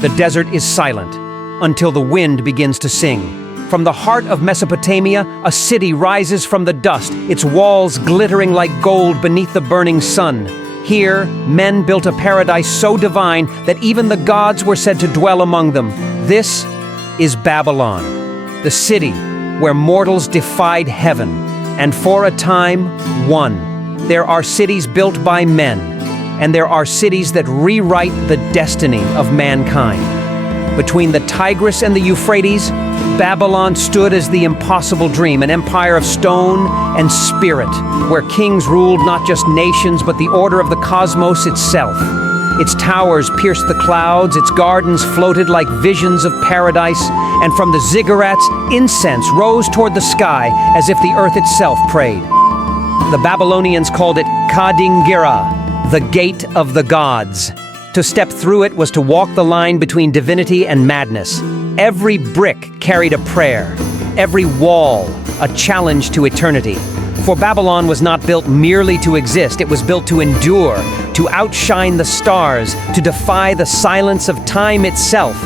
The desert is silent until the wind begins to sing. From the heart of Mesopotamia, a city rises from the dust, its walls glittering like gold beneath the burning sun. Here, men built a paradise so divine that even the gods were said to dwell among them. This is Babylon, the city where mortals defied heaven, and for a time, won. There are cities built by men, and there are cities that rewrite the destiny of mankind. Between the Tigris and the Euphrates, Babylon stood as the impossible dream, an empire of stone and spirit, where kings ruled not just nations but the order of the cosmos itself. Its towers pierced the clouds, its gardens floated like visions of paradise, and from the ziggurats, incense rose toward the sky as if the earth itself prayed. The Babylonians called it Kadingira, the gate of the gods. To step through it was to walk the line between divinity and madness. Every brick carried a prayer, every wall a challenge to eternity. For Babylon was not built merely to exist, it was built to endure, to outshine the stars, to defy the silence of time itself.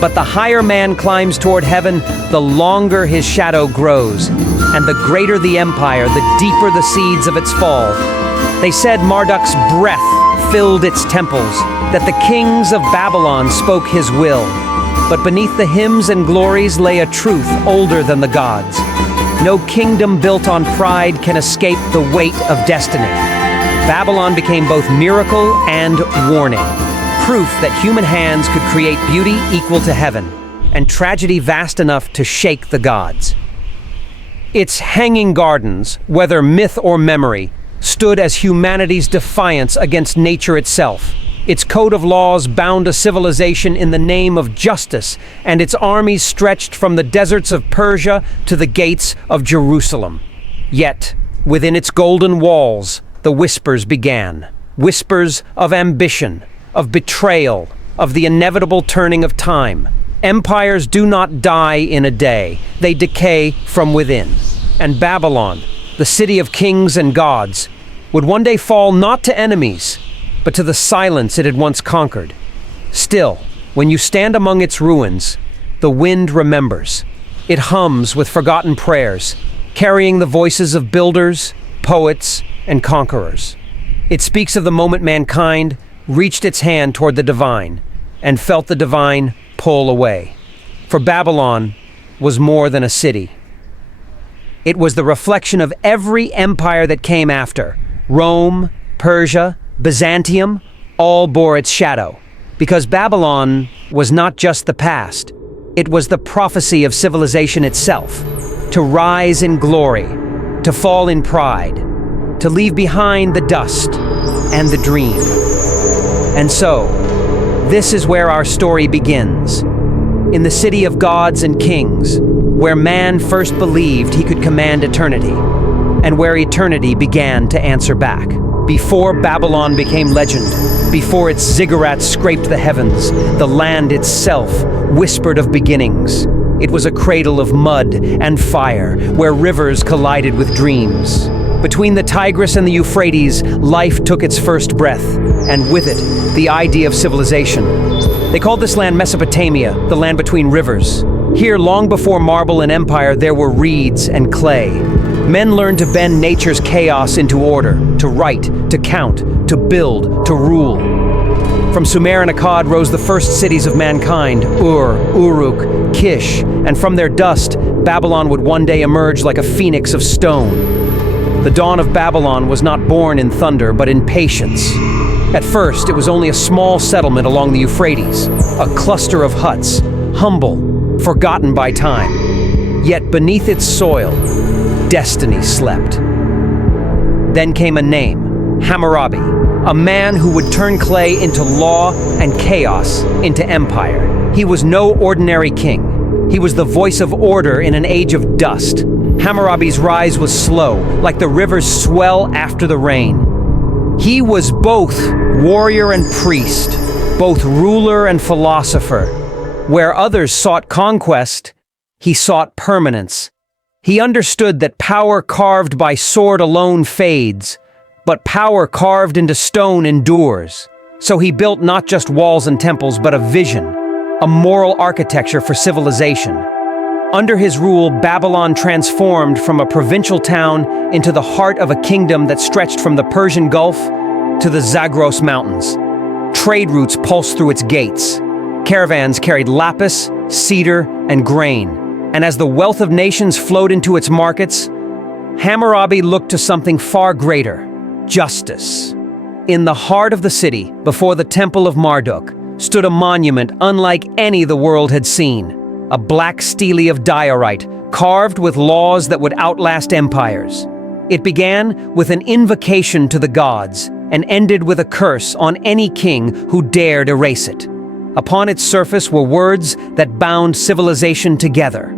But the higher man climbs toward heaven, the longer his shadow grows, and the greater the empire, the deeper the seeds of its fall. They said Marduk's breath filled its temples, that the kings of Babylon spoke his will. But beneath the hymns and glories lay a truth older than the gods. No kingdom built on pride can escape the weight of destiny. Babylon became both miracle and warning, proof that human hands could create beauty equal to heaven, and tragedy vast enough to shake the gods. Its hanging gardens, whether myth or memory, stood as humanity's defiance against nature itself. Its code of laws bound a civilization in the name of justice, and its armies stretched from the deserts of Persia to the gates of Jerusalem. Yet, within its golden walls, the whispers began. Whispers of ambition, of betrayal, of the inevitable turning of time. Empires do not die in a day, they decay from within. And Babylon, the city of kings and gods, would one day fall not to enemies, but to the silence it had once conquered. Still, when you stand among its ruins, the wind remembers. It hums with forgotten prayers, carrying the voices of builders, poets, and conquerors. It speaks of the moment mankind reached its hand toward the divine, and felt the divine pull away. For Babylon was more than a city. It was the reflection of every empire that came after. Rome, Persia, Byzantium, all bore its shadow. Because Babylon was not just the past, it was the prophecy of civilization itself. To rise in glory, to fall in pride, to leave behind the dust and the dream. And so, this is where our story begins. In the city of gods and kings, where man first believed he could command eternity, and where eternity began to answer back. Before Babylon became legend, before its ziggurats scraped the heavens, the land itself whispered of beginnings. It was a cradle of mud and fire, where rivers collided with dreams. Between the Tigris and the Euphrates, life took its first breath, and with it, the idea of civilization. They called this land Mesopotamia, the land between rivers. Here, long before marble and empire, there were reeds and clay. Men learned to bend nature's chaos into order, to write, to count, to build, to rule. From Sumer and Akkad rose the first cities of mankind, Ur, Uruk, Kish, and from their dust, Babylon would one day emerge like a phoenix of stone. The dawn of Babylon was not born in thunder, but in patience. At first, it was only a small settlement along the Euphrates, a cluster of huts, humble, forgotten by time. Yet beneath its soil, destiny slept. Then came a name, Hammurabi, a man who would turn clay into law and chaos into empire. He was no ordinary king. He was the voice of order in an age of dust. Hammurabi's rise was slow, like the river's swell after the rain. He was both warrior and priest, both ruler and philosopher. Where others sought conquest, he sought permanence. He understood that power carved by sword alone fades, but power carved into stone endures. So he built not just walls and temples, but a vision, a moral architecture for civilization. Under his rule, Babylon transformed from a provincial town into the heart of a kingdom that stretched from the Persian Gulf to the Zagros Mountains. Trade routes pulsed through its gates. Caravans carried lapis, cedar, and grain. And as the wealth of nations flowed into its markets, Hammurabi looked to something far greater: justice. In the heart of the city, before the Temple of Marduk, stood a monument unlike any the world had seen. A black stele of diorite, carved with laws that would outlast empires. It began with an invocation to the gods and ended with a curse on any king who dared erase it. Upon its surface were words that bound civilization together: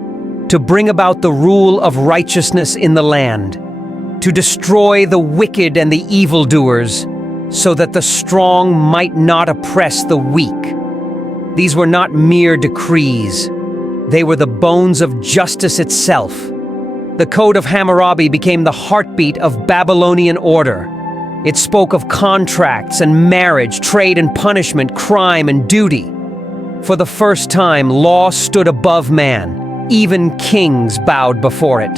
to bring about the rule of righteousness in the land, to destroy the wicked and the evildoers, so that the strong might not oppress the weak. These were not mere decrees. They were the bones of justice itself. The Code of Hammurabi became the heartbeat of Babylonian order. It spoke of contracts and marriage, trade and punishment, crime and duty. For the first time, law stood above man. Even kings bowed before it.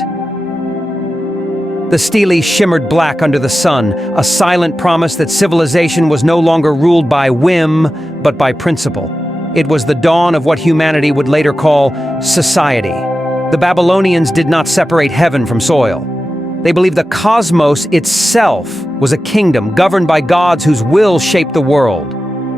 The stele shimmered black under the sun, a silent promise that civilization was no longer ruled by whim, but by principle. It was the dawn of what humanity would later call society. The Babylonians did not separate heaven from soil. They believed the cosmos itself was a kingdom governed by gods whose will shaped the world.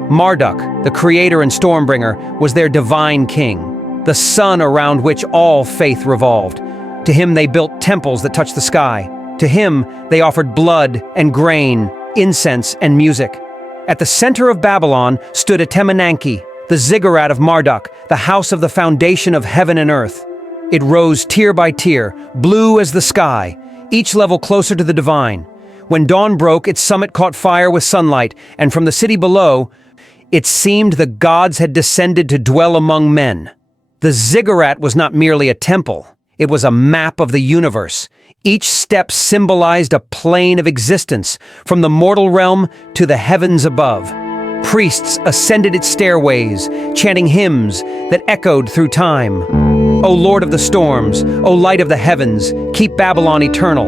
Marduk, the creator and stormbringer, was their divine king, the sun around which all faith revolved. To him they built temples that touched the sky. To him they offered blood and grain, incense and music. At the center of Babylon stood Etemenanki, the ziggurat of Marduk, the house of the foundation of heaven and earth. It rose tier by tier, blue as the sky, each level closer to the divine. When dawn broke, its summit caught fire with sunlight, and from the city below, it seemed the gods had descended to dwell among men. The ziggurat was not merely a temple. It was a map of the universe. Each step symbolized a plane of existence, from the mortal realm to the heavens above. Priests ascended its stairways, chanting hymns that echoed through time. O Lord of the storms, O light of the heavens, keep Babylon eternal.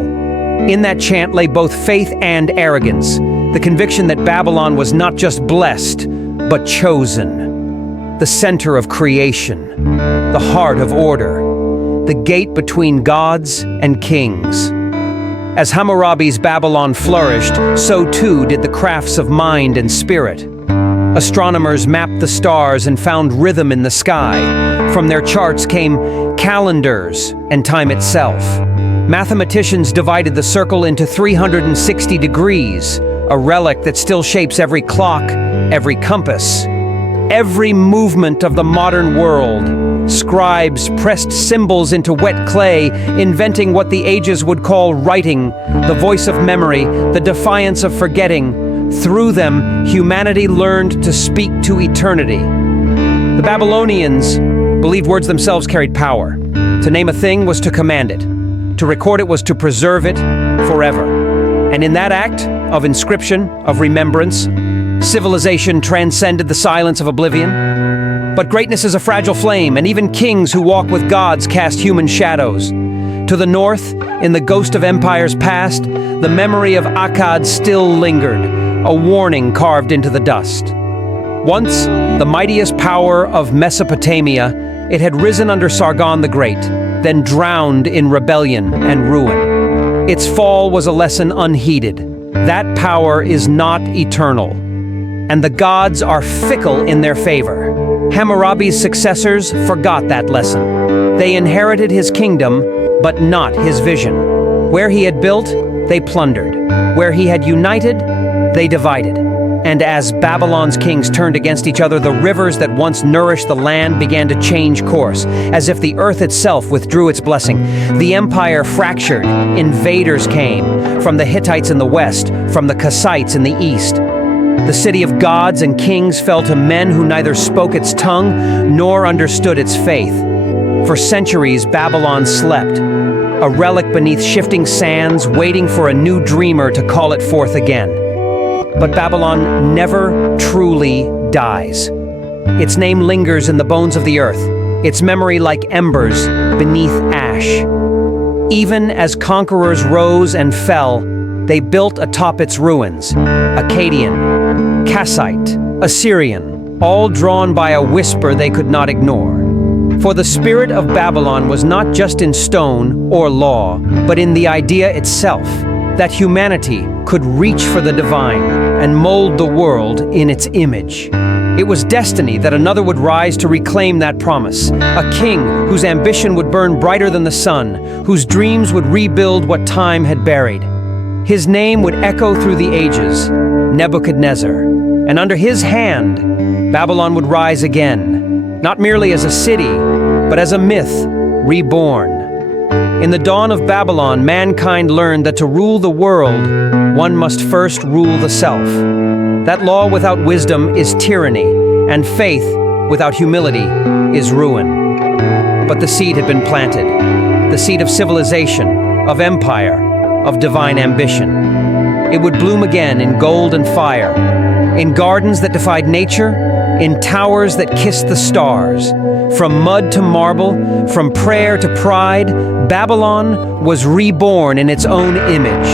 In that chant lay both faith and arrogance, the conviction that Babylon was not just blessed, but chosen. The center of creation, the heart of order, the gate between gods and kings. As Hammurabi's Babylon flourished, so too did the crafts of mind and spirit. Astronomers mapped the stars and found rhythm in the sky. From their charts came calendars and time itself. Mathematicians divided the circle into 360 degrees, a relic that still shapes every clock, every compass, every movement of the modern world. Scribes pressed symbols into wet clay, inventing what the ages would call writing, the voice of memory, the defiance of forgetting. Through them, humanity learned to speak to eternity. The Babylonians believed words themselves carried power. To name a thing was to command it. To record it was to preserve it forever. And in that act of inscription, of remembrance, civilization transcended the silence of oblivion. But greatness is a fragile flame, and even kings who walk with gods cast human shadows. To the north, in the ghost of empires past, the memory of Akkad still lingered, a warning carved into the dust. Once, the mightiest power of Mesopotamia, it had risen under Sargon the Great, then drowned in rebellion and ruin. Its fall was a lesson unheeded. That power is not eternal, and the gods are fickle in their favor. Hammurabi's successors forgot that lesson. They inherited his kingdom, but not his vision. Where he had built, they plundered. Where he had united, they divided. And as Babylon's kings turned against each other, the rivers that once nourished the land began to change course, as if the earth itself withdrew its blessing. The empire fractured. Invaders came, from the Hittites in the west, from the Kassites in the east. The city of gods and kings fell to men who neither spoke its tongue nor understood its faith. For centuries, Babylon slept, a relic beneath shifting sands, waiting for a new dreamer to call it forth again. But Babylon never truly dies. Its name lingers in the bones of the earth, its memory like embers beneath ash. Even as conquerors rose and fell, they built atop its ruins. Akkadian, Kassite, Assyrian, all drawn by a whisper they could not ignore. For the spirit of Babylon was not just in stone or law, but in the idea itself, that humanity could reach for the divine and mold the world in its image. It was destiny that another would rise to reclaim that promise, a king whose ambition would burn brighter than the sun, whose dreams would rebuild what time had buried. His name would echo through the ages, Nebuchadnezzar, and under his hand, Babylon would rise again, not merely as a city, but as a myth, reborn. In the dawn of Babylon, mankind learned that to rule the world, one must first rule the self. That law without wisdom is tyranny, and faith without humility is ruin. But the seed had been planted, the seed of civilization, of empire, of divine ambition. It would bloom again in gold and fire, in gardens that defied nature, in towers that kissed the stars. From mud to marble, from prayer to pride, Babylon was reborn in its own image.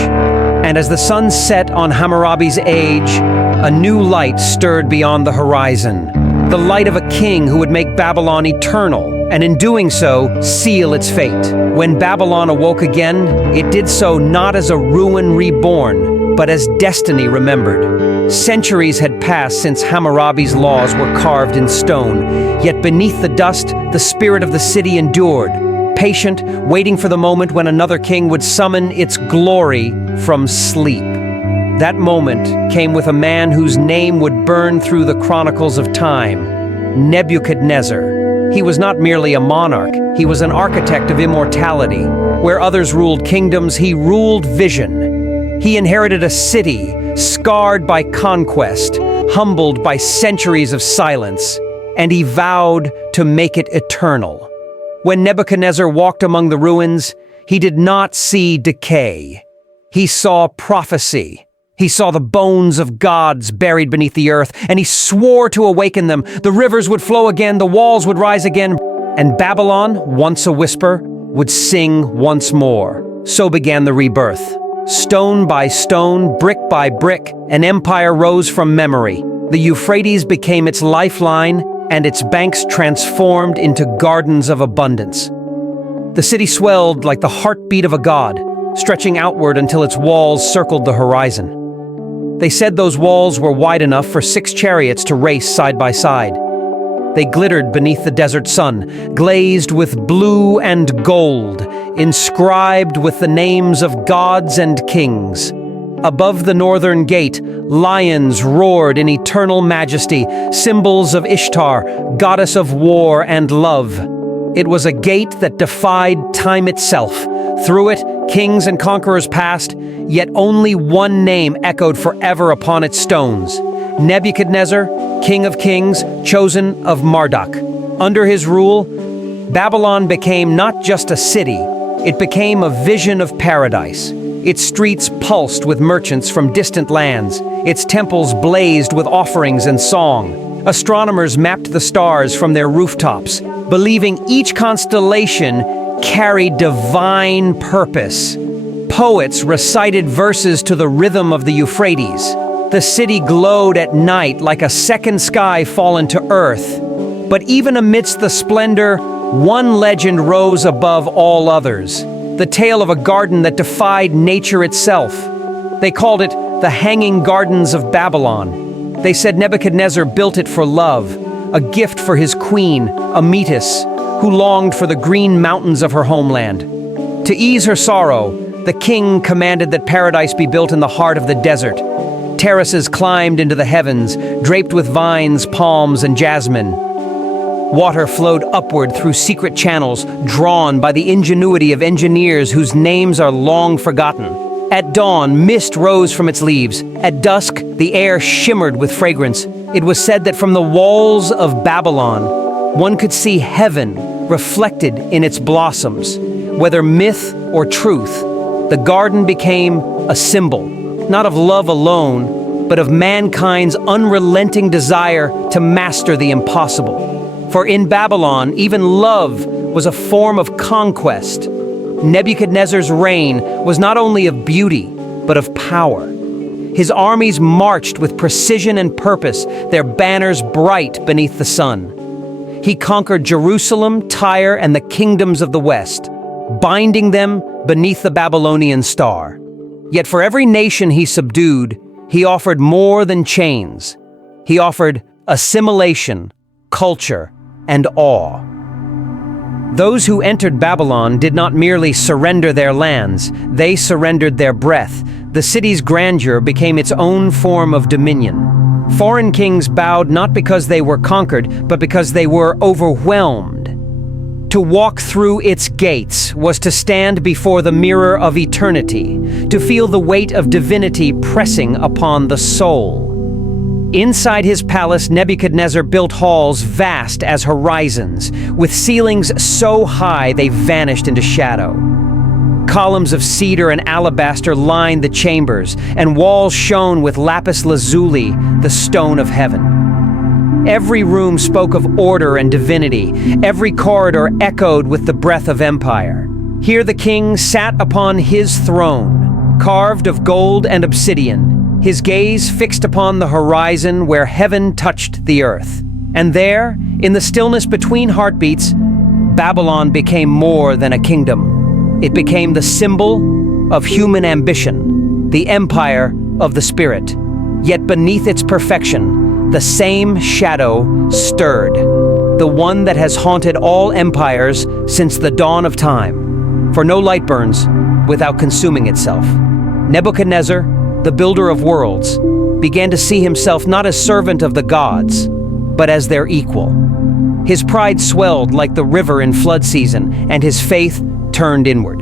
And as the sun set on Hammurabi's age, a new light stirred beyond the horizon. The light of a king who would make Babylon eternal, and in doing so, seal its fate. When Babylon awoke again, it did so not as a ruin reborn, but as destiny remembered. Centuries had passed since Hammurabi's laws were carved in stone, yet beneath the dust, the spirit of the city endured, patient, waiting for the moment when another king would summon its glory from sleep. That moment came with a man whose name would burn through the chronicles of time, Nebuchadnezzar. He was not merely a monarch, he was an architect of immortality. Where others ruled kingdoms, he ruled vision. He inherited a city scarred by conquest, humbled by centuries of silence, and he vowed to make it eternal. When Nebuchadnezzar walked among the ruins, he did not see decay. He saw prophecy. He saw the bones of gods buried beneath the earth, and he swore to awaken them. The rivers would flow again, the walls would rise again, and Babylon, once a whisper, would sing once more. So began the rebirth. Stone by stone, brick by brick, an empire rose from memory. The Euphrates became its lifeline, and its banks transformed into gardens of abundance. The city swelled like the heartbeat of a god, stretching outward until its walls circled the horizon. They said those walls were wide enough for 6 chariots to race side by side. They glittered beneath the desert sun, glazed with blue and gold, inscribed with the names of gods and kings. Above the northern gate, lions roared in eternal majesty, symbols of Ishtar, goddess of war and love. It was a gate that defied time itself. Through it, kings and conquerors passed, yet only one name echoed forever upon its stones: Nebuchadnezzar, King of Kings, chosen of Marduk. Under his rule, Babylon became not just a city, it became a vision of paradise. Its streets pulsed with merchants from distant lands, its temples blazed with offerings and song. Astronomers mapped the stars from their rooftops, believing each constellation carried divine purpose. Poets recited verses to the rhythm of the Euphrates. The city glowed at night like a second sky fallen to earth. But even amidst the splendor, one legend rose above all others, the tale of a garden that defied nature itself. They called it the Hanging Gardens of Babylon. They said Nebuchadnezzar built it for love, a gift for his queen, Amytis, who longed for the green mountains of her homeland. To ease her sorrow, the king commanded that paradise be built in the heart of the desert. Terraces climbed into the heavens, draped with vines, palms, and jasmine. Water flowed upward through secret channels, drawn by the ingenuity of engineers whose names are long forgotten. At dawn, mist rose from its leaves. At dusk, the air shimmered with fragrance. It was said that from the walls of Babylon, one could see heaven reflected in its blossoms. Whether myth or truth, the garden became a symbol, not of love alone, but of mankind's unrelenting desire to master the impossible. For in Babylon, even love was a form of conquest. Nebuchadnezzar's reign was not only of beauty, but of power. His armies marched with precision and purpose, their banners bright beneath the sun. He conquered Jerusalem, Tyre, and the kingdoms of the west, binding them beneath the Babylonian star. Yet for every nation he subdued, he offered more than chains. He offered assimilation, culture, and awe. Those who entered Babylon did not merely surrender their lands, they surrendered their breath. The city's grandeur became its own form of dominion. Foreign kings bowed not because they were conquered, but because they were overwhelmed. To walk through its gates was to stand before the mirror of eternity, to feel the weight of divinity pressing upon the soul. Inside his palace, Nebuchadnezzar built halls vast as horizons, with ceilings so high they vanished into shadow. Columns of cedar and alabaster lined the chambers, and walls shone with lapis lazuli, the stone of heaven. Every room spoke of order and divinity. Every corridor echoed with the breath of empire. Here the king sat upon his throne, carved of gold and obsidian, his gaze fixed upon the horizon where heaven touched the earth. And there, in the stillness between heartbeats, Babylon became more than a kingdom. It became the symbol of human ambition, the empire of the spirit. Yet beneath its perfection, the same shadow stirred, the one that has haunted all empires since the dawn of time. For no light burns without consuming itself. Nebuchadnezzar, the builder of worlds, began to see himself not as servant of the gods, but as their equal. His pride swelled like the river in flood season, and his faith turned inward.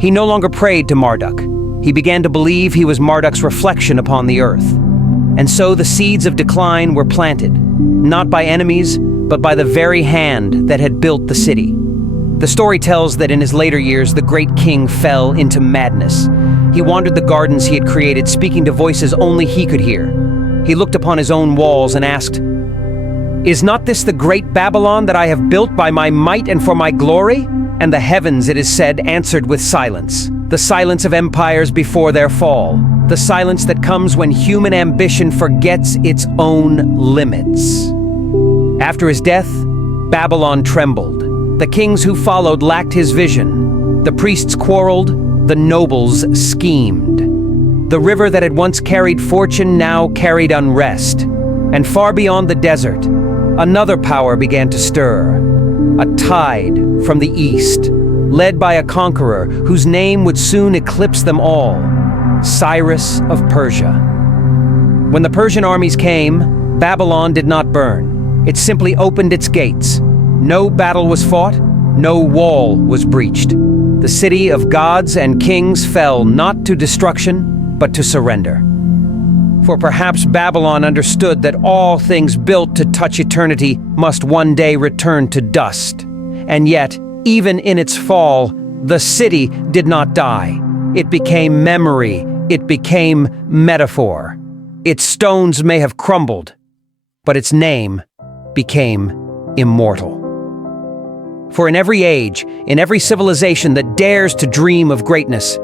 He no longer prayed to Marduk. He began to believe he was Marduk's reflection upon the earth. And so the seeds of decline were planted, not by enemies, but by the very hand that had built the city. The story tells that in his later years, the great king fell into madness. He wandered the gardens he had created, speaking to voices only he could hear. He looked upon his own walls and asked, "Is not this the great Babylon that I have built by my might and for my glory?" And the heavens, it is said, answered with silence. The silence of empires before their fall. The silence that comes when human ambition forgets its own limits. After his death, Babylon trembled. The kings who followed lacked his vision. The priests quarreled, the nobles schemed. The river that had once carried fortune now carried unrest. And far beyond the desert, another power began to stir. A tide from the east, led by a conqueror whose name would soon eclipse them all, Cyrus of Persia. When the Persian armies came, Babylon did not burn. It simply opened its gates. No battle was fought, no wall was breached. The city of gods and kings fell not to destruction, but to surrender. For perhaps Babylon understood that all things built to touch eternity must one day return to dust. And yet, even in its fall, the city did not die. It became memory, it became metaphor. Its stones may have crumbled, but its name became immortal. For in every age, in every civilization that dares to dream of greatness,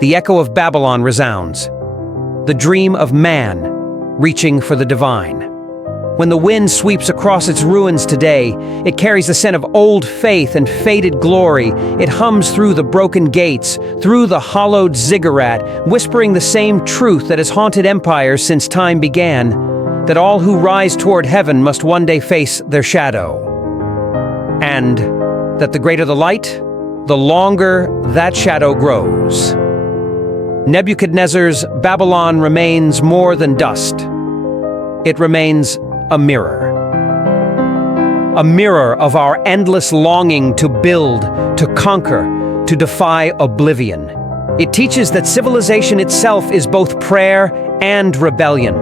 the echo of Babylon resounds. The dream of man reaching for the divine. When the wind sweeps across its ruins today, it carries the scent of old faith and faded glory. It hums through the broken gates, through the hollowed ziggurat, whispering the same truth that has haunted empires since time began, that all who rise toward heaven must one day face their shadow. And that the greater the light, the longer that shadow grows. Nebuchadnezzar's Babylon remains more than dust. It remains a mirror. A mirror of our endless longing to build, to conquer, to defy oblivion. It teaches that civilization itself is both prayer and rebellion.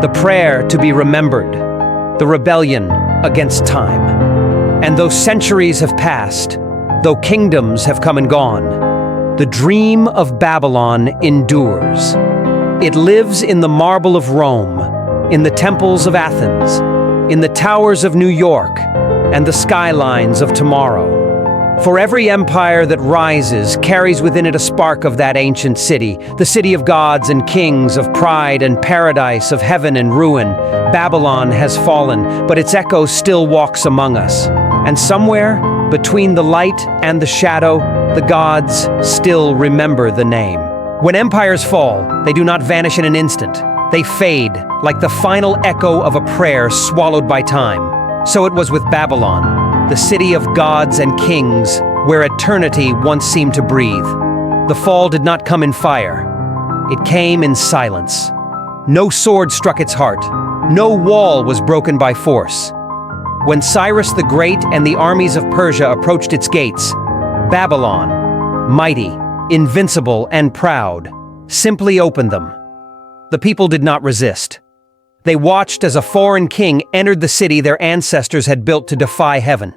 The prayer to be remembered, the rebellion against time. And though centuries have passed, though kingdoms have come and gone, the dream of Babylon endures. It lives in the marble of Rome, in the temples of Athens, in the towers of New York, and the skylines of tomorrow. For every empire that rises carries within it a spark of that ancient city, the city of gods and kings, of pride and paradise, of heaven and ruin. Babylon has fallen, but its echo still walks among us. And somewhere, between the light and the shadow, the gods still remember the name. When empires fall, they do not vanish in an instant. They fade, like the final echo of a prayer swallowed by time. So it was with Babylon, the city of gods and kings, where eternity once seemed to breathe. The fall did not come in fire. It came in silence. No sword struck its heart. No wall was broken by force. When Cyrus the Great and the armies of Persia approached its gates, Babylon, mighty, invincible, and proud, simply opened them. The people did not resist. They watched as a foreign king entered the city their ancestors had built to defy heaven.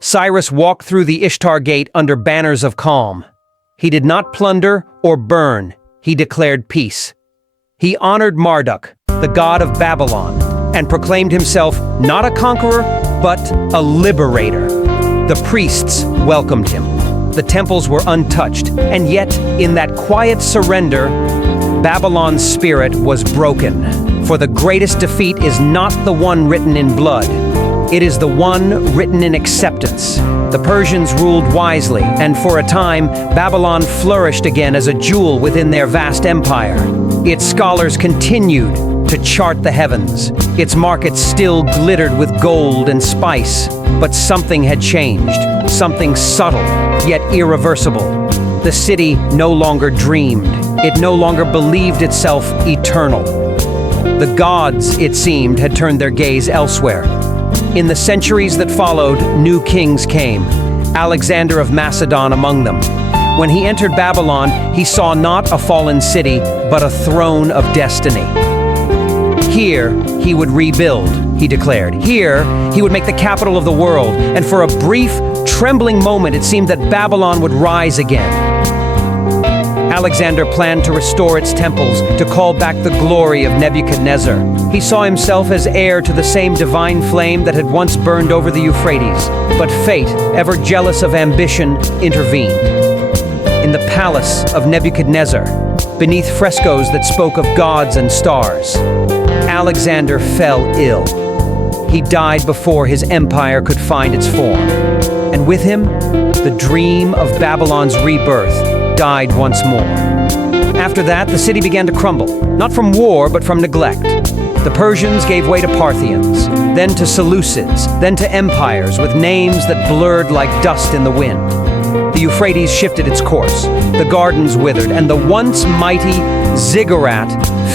Cyrus walked through the Ishtar Gate under banners of calm. He did not plunder or burn. He declared peace. He honored Marduk, the god of Babylon, and proclaimed himself not a conqueror, but a liberator. The priests welcomed him. The temples were untouched, and yet, in that quiet surrender, Babylon's spirit was broken. For the greatest defeat is not the one written in blood. It is the one written in acceptance. The Persians ruled wisely, and for a time, Babylon flourished again as a jewel within their vast empire. Its scholars continued to chart the heavens. Its markets still glittered with gold and spice. But something had changed, something subtle, yet irreversible. The city no longer dreamed. It no longer believed itself eternal. The gods, it seemed, had turned their gaze elsewhere. In the centuries that followed, new kings came, Alexander of Macedon among them. When he entered Babylon, he saw not a fallen city, but a throne of destiny. Here, he would rebuild, he declared. Here, he would make the capital of the world, and for a brief, trembling moment, it seemed that Babylon would rise again. Alexander planned to restore its temples, to call back the glory of Nebuchadnezzar. He saw himself as heir to the same divine flame that had once burned over the Euphrates. But fate, ever jealous of ambition, intervened. In the palace of Nebuchadnezzar, beneath frescoes that spoke of gods and stars, Alexander fell ill. He died before his empire could find its form. And with him, the dream of Babylon's rebirth died once more. After that, the city began to crumble, not from war, but from neglect. The Persians gave way to Parthians, then to Seleucids, then to empires with names that blurred like dust in the wind. The Euphrates shifted its course, the gardens withered, and the once mighty ziggurat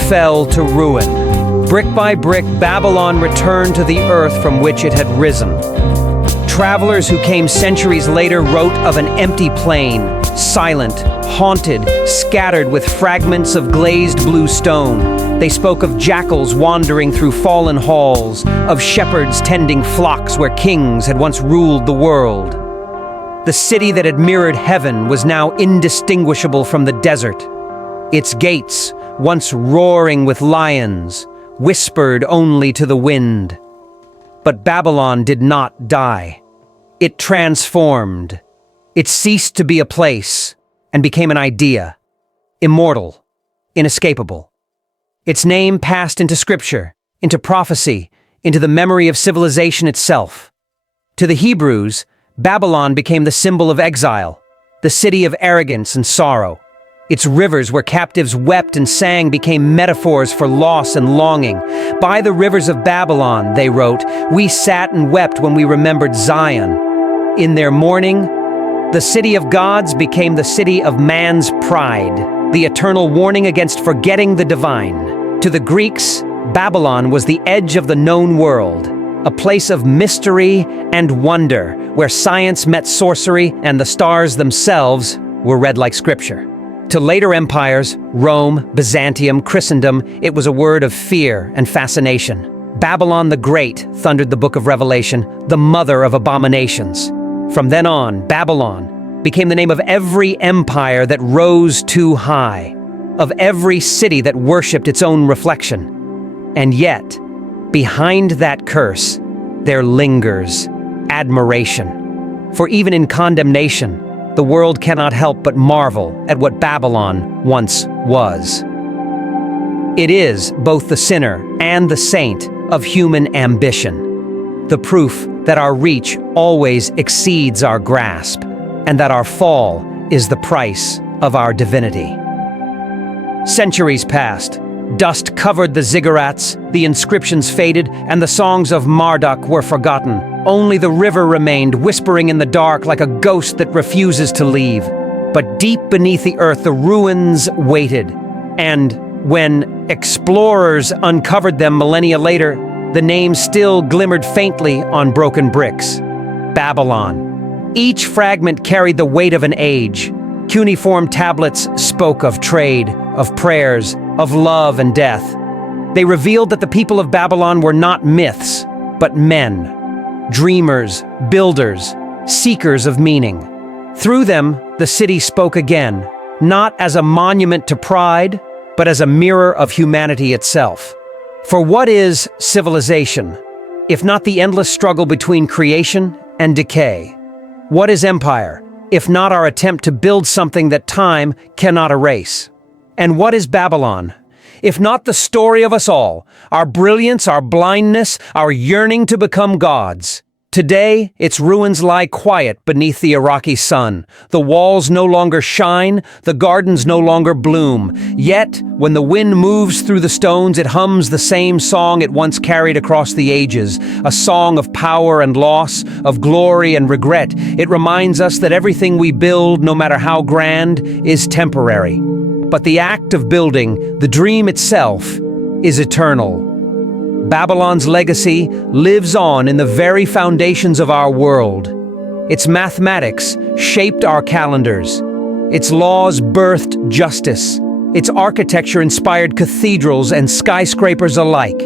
fell to ruin. Brick by brick, Babylon returned to the earth from which it had risen. Travelers who came centuries later wrote of an empty plain, silent, haunted, scattered with fragments of glazed blue stone. They spoke of jackals wandering through fallen halls, of shepherds tending flocks where kings had once ruled the world. The city that had mirrored heaven was now indistinguishable from the desert. Its gates, once roaring with lions, whispered only to the wind. But Babylon did not die. It transformed. It ceased to be a place and became an idea, immortal, inescapable. Its name passed into scripture, into prophecy, into the memory of civilization itself. To the Hebrews, Babylon became the symbol of exile, the city of arrogance and sorrow. Its rivers where captives wept and sang became metaphors for loss and longing. By the rivers of Babylon, they wrote, we sat and wept when we remembered Zion. In their mourning, the city of gods became the city of man's pride, the eternal warning against forgetting the divine. To the Greeks, Babylon was the edge of the known world, a place of mystery and wonder, where science met sorcery and the stars themselves were read like scripture. To later empires, Rome, Byzantium, Christendom, it was a word of fear and fascination. Babylon the Great, thundered the book of Revelation, the mother of abominations. From then on, Babylon became the name of every empire that rose too high. of every city that worshipped its own reflection. And yet, behind that curse, there lingers admiration. For even in condemnation, the world cannot help but marvel at what Babylon once was. It is both the sinner and the saint of human ambition, the proof that our reach always exceeds our grasp, and that our fall is the price of our divinity. Centuries passed. Dust covered the ziggurats, the inscriptions faded, and the songs of Marduk were forgotten. Only the river remained, whispering in the dark like a ghost that refuses to leave. But deep beneath the earth, the ruins waited. And when explorers uncovered them millennia later, the name still glimmered faintly on broken bricks. Babylon. Each fragment carried the weight of an age. Cuneiform tablets spoke of trade, of prayers, of love and death. They revealed that the people of Babylon were not myths, but men. Dreamers, builders, seekers of meaning. Through them, the city spoke again, not as a monument to pride, but as a mirror of humanity itself. For what is civilization, if not the endless struggle between creation and decay? What is empire, if not our attempt to build something that time cannot erase? And what is Babylon, if not the story of us all, our brilliance, our blindness, our yearning to become gods? Today, its ruins lie quiet beneath the Iraqi sun. The walls no longer shine, the gardens no longer bloom. Yet, when the wind moves through the stones, it hums the same song it once carried across the ages, a song of power and loss, of glory and regret. It reminds us that everything we build, no matter how grand, is temporary. But the act of building, the dream itself, is eternal. Babylon's legacy lives on in the very foundations of our world. Its mathematics shaped our calendars. Its laws birthed justice. Its architecture inspired cathedrals and skyscrapers alike.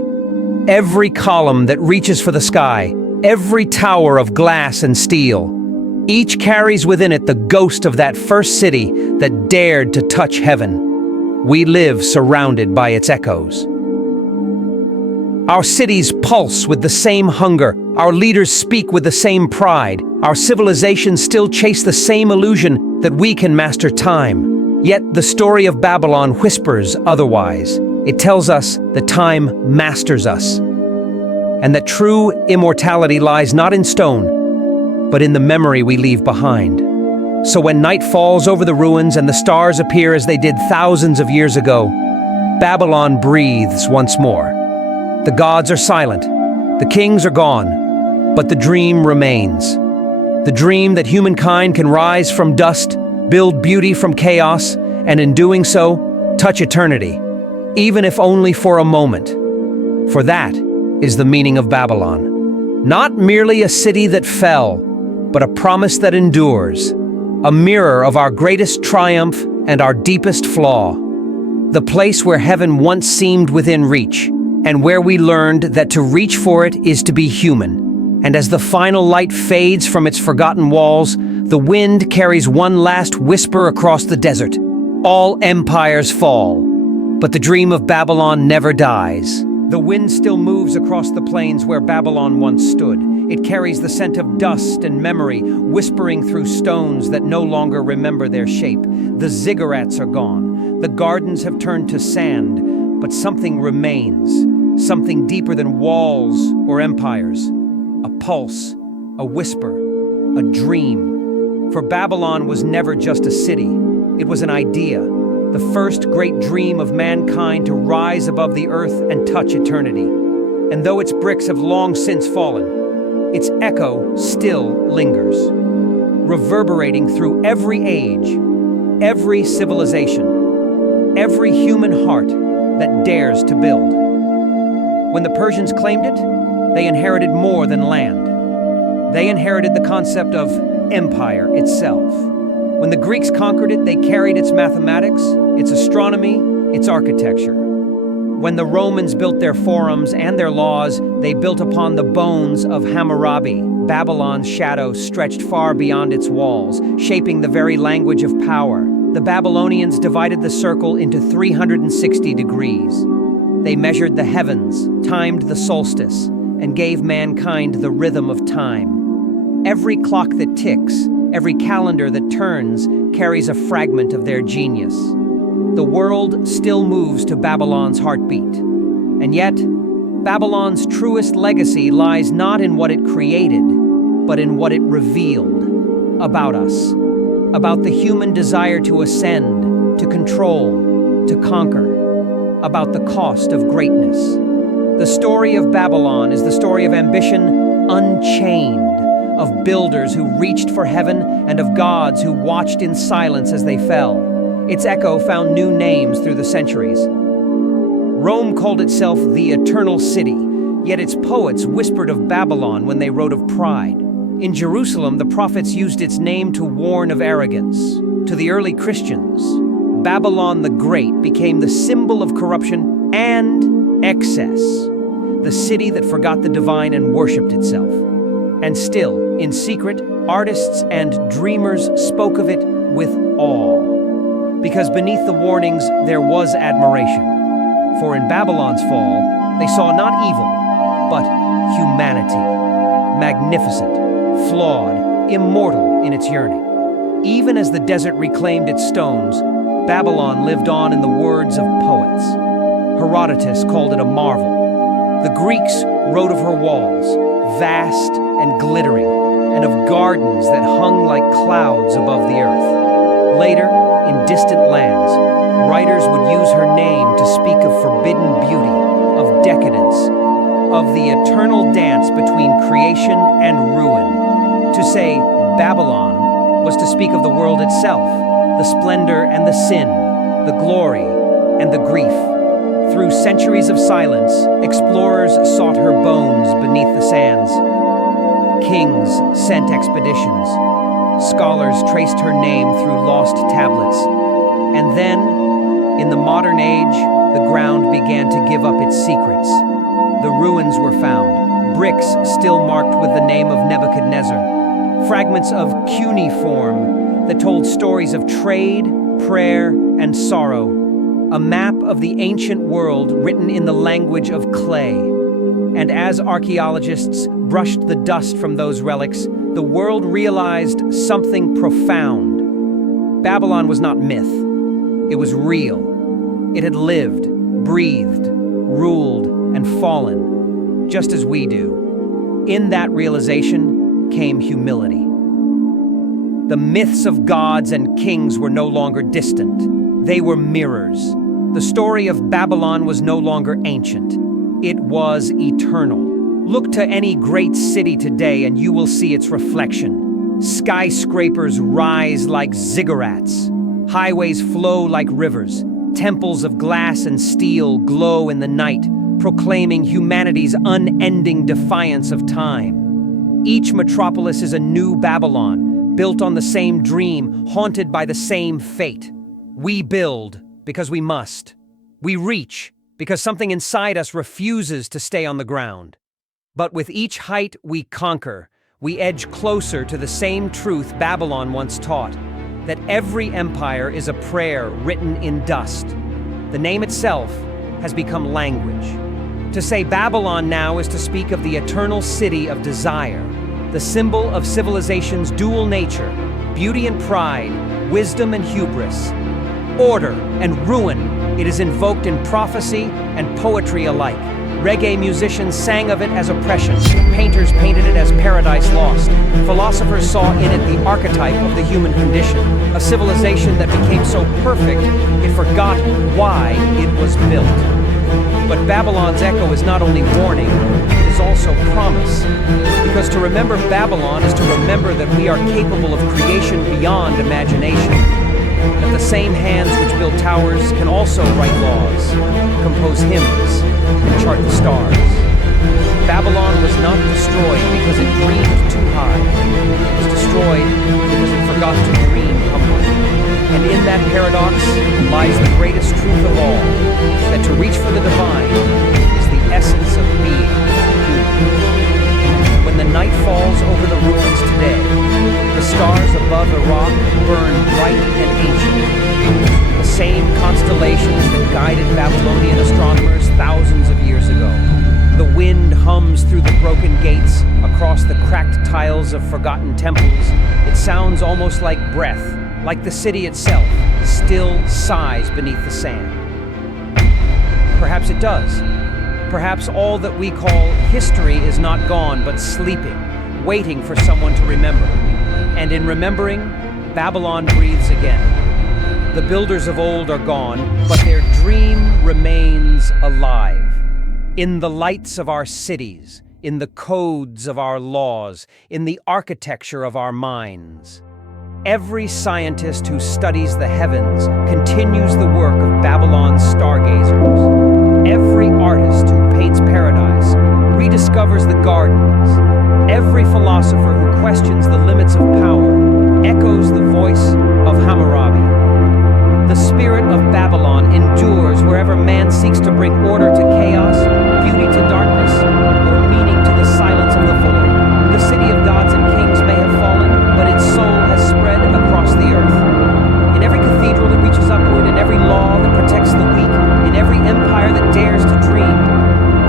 Every column that reaches for the sky, every tower of glass and steel, each carries within it the ghost of that first city that dared to touch heaven. We live surrounded by its echoes. Our cities pulse with the same hunger. Our leaders speak with the same pride. Our civilizations still chase the same illusion that we can master time. Yet the story of Babylon whispers otherwise. It tells us that time masters us, and that true immortality lies not in stone, but in the memory we leave behind. So when night falls over the ruins and the stars appear as they did thousands of years ago, Babylon breathes once more. The gods are silent, the kings are gone, but the dream remains. The dream that humankind can rise from dust, build beauty from chaos, and in doing so, touch eternity, even if only for a moment. For that is the meaning of Babylon. Not merely a city that fell, but a promise that endures, a mirror of our greatest triumph and our deepest flaw. The place where heaven once seemed within reach, and where we learned that to reach for it is to be human. And as the final light fades from its forgotten walls, the wind carries one last whisper across the desert. All empires fall, but the dream of Babylon never dies. The wind still moves across the plains where Babylon once stood. It carries the scent of dust and memory, whispering through stones that no longer remember their shape. The ziggurats are gone. The gardens have turned to sand. But something remains, something deeper than walls or empires. A pulse, a whisper, a dream. For Babylon was never just a city, it was an idea, the first great dream of mankind to rise above the earth and touch eternity. And though its bricks have long since fallen, its echo still lingers, reverberating through every age, every civilization, every human heart that dares to build. When the Persians claimed it, they inherited more than land. They inherited the concept of empire itself. When the Greeks conquered it, they carried its mathematics, its astronomy, its architecture. When the Romans built their forums and their laws, they built upon the bones of Hammurabi. Babylon's shadow stretched far beyond its walls, shaping the very language of power. The Babylonians divided the circle into 360 degrees. They measured the heavens, timed the solstice, and gave mankind the rhythm of time. Every clock that ticks, every calendar that turns, carries a fragment of their genius. The world still moves to Babylon's heartbeat. And yet, Babylon's truest legacy lies not in what it created, but in what it revealed about us, about the human desire to ascend, to control, to conquer, about the cost of greatness. The story of Babylon is the story of ambition unchained, of builders who reached for heaven and of gods who watched in silence as they fell. Its echo found new names through the centuries. Rome called itself the Eternal City, yet its poets whispered of Babylon when they wrote of pride. In Jerusalem, the prophets used its name to warn of arrogance. To the early Christians, Babylon the Great became the symbol of corruption and excess, the city that forgot the divine and worshipped itself. And still, in secret, artists and dreamers spoke of it with awe, because beneath the warnings there was admiration. For in Babylon's fall, they saw not evil, but humanity, magnificent, flawed, immortal in its yearning. Even as the desert reclaimed its stones, Babylon lived on in the words of poets. Herodotus called it a marvel. The Greeks wrote of her walls, vast and glittering, and of gardens that hung like clouds above the earth. Later, in distant lands, writers would use her name to speak of forbidden beauty, of decadence, of the eternal dance between creation and ruin. To say Babylon was to speak of the world itself, the splendor and the sin, the glory and the grief. Through centuries of silence, explorers sought her bones beneath the sands. Kings sent expeditions. Scholars traced her name through lost tablets. And then, in the modern age, the ground began to give up its secrets. The ruins were found, bricks still marked with the name of Nebuchadnezzar, fragments of cuneiform that told stories of trade, prayer, and sorrow, a map of the ancient world written in the language of clay. And as archaeologists brushed the dust from those relics, the world realized something profound. Babylon was not myth. It was real. It had lived, breathed, ruled, and fallen, just as we do. In that realization came humility. The myths of gods and kings were no longer distant. They were mirrors. The story of Babylon was no longer ancient. It was eternal. Look to any great city today and you will see its reflection. Skyscrapers rise like ziggurats. Highways flow like rivers. Temples of glass and steel glow in the night, proclaiming humanity's unending defiance of time. Each metropolis is a new Babylon, built on the same dream, haunted by the same fate. We build because we must. We reach because something inside us refuses to stay on the ground. But with each height we conquer, we edge closer to the same truth Babylon once taught, that every empire is a prayer written in dust. The name itself has become language. To say Babylon now is to speak of the eternal city of desire, the symbol of civilization's dual nature, beauty and pride, wisdom and hubris, order and ruin. It is invoked in prophecy and poetry alike. Reggae musicians sang of it as oppression. Painters painted it as paradise lost. Philosophers saw in it the archetype of the human condition, a civilization that became so perfect it forgot why it was built. But Babylon's echo is not only warning, it is also promise. Because to remember Babylon is to remember that we are capable of creation beyond imagination. That the same hands which build towers can also write laws, compose hymns, and chart the stars. Babylon was not destroyed because it dreamed too high. It was destroyed because it forgot to dream humbly. And in that paradox lies the greatest truth of all, that to reach for the divine is the essence of being human. When the night falls over the ruins today, the stars above Iraq burn bright and ancient, miles of forgotten temples, it sounds almost like breath, like the city itself still sighs beneath the sand. Perhaps it does. Perhaps all that we call history is not gone, but sleeping, waiting for someone to remember. And in remembering, Babylon breathes again. The builders of old are gone, but their dream remains alive. In the lights of our cities, in the codes of our laws, in the architecture of our minds. Every scientist who studies the heavens continues the work of Babylon's stargazers. Every artist who paints paradise rediscovers the gardens. Every philosopher who questions the limits of power echoes the voice of Hammurabi. The spirit of Babylon endures wherever man seeks to bring order to chaos, beauty to darkness, or meaning to the silence of the void. The city of gods and kings may have fallen, but its soul has spread across the earth. In every cathedral that reaches upward, in every law that protects the weak, in every empire that dares to dream,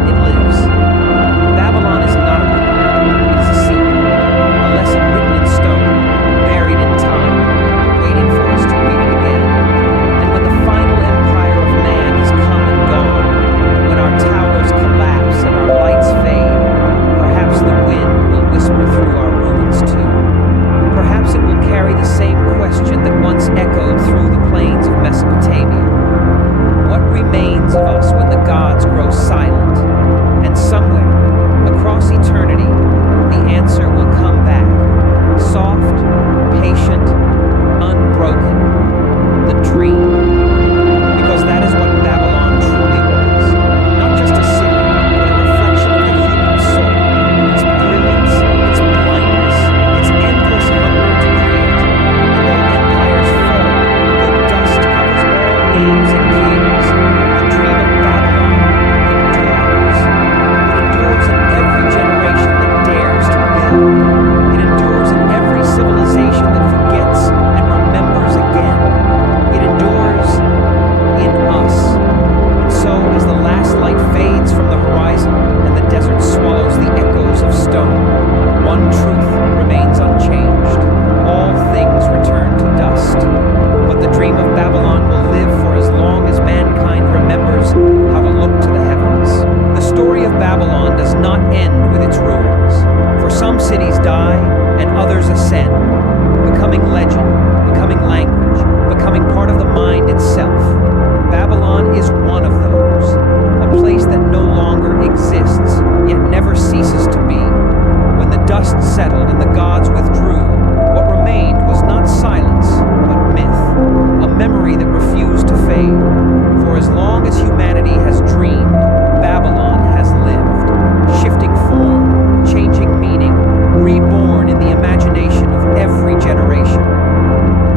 it lives. Babylon is not a book, it is a seed, a lesson written in stone, buried in time, waiting for us to read it again. And when the final empire of man has come and gone, when our towers collapse and our lights fade, perhaps the wind will whisper through our ruins too. Perhaps it will carry the same question that once echoed through the plains of Mesopotamia. What remains of us when the gods grow silent? And somewhere, across eternity, the answer will come back. Soft, patient, unbroken. The dream. Because that is what Babylon truly was. Not just a city, but a reflection of the human soul. Its brilliance, its blindness, its endless hunger to create. And though empires fall, though dust covers all names and kings, the dream of Babylon endures. It endures in every generation that dares to build. It endures in every civilization that forgets and remembers again. It endures in us. And so, as the last light fades from the horizon and the desert swallows the echoes of stone, one truth remains unchanged. All things return to dust. But the dream of Babylon will live for as long as mankind remembers how to look to the heavens. The story of Babylon does not end with its ruins. For some cities die and others ascend, becoming legend, becoming language, becoming part of the mind itself. Babylon is one of those, a place that no longer exists, yet never ceases to be. When the dust settled and the gods withdrew, what remained was not silence, but myth, a memory that refused to fade. For as long as humanity has dreamed, Babylon has lived, shifting form, changing meaning, reborn in the imagination of every generation.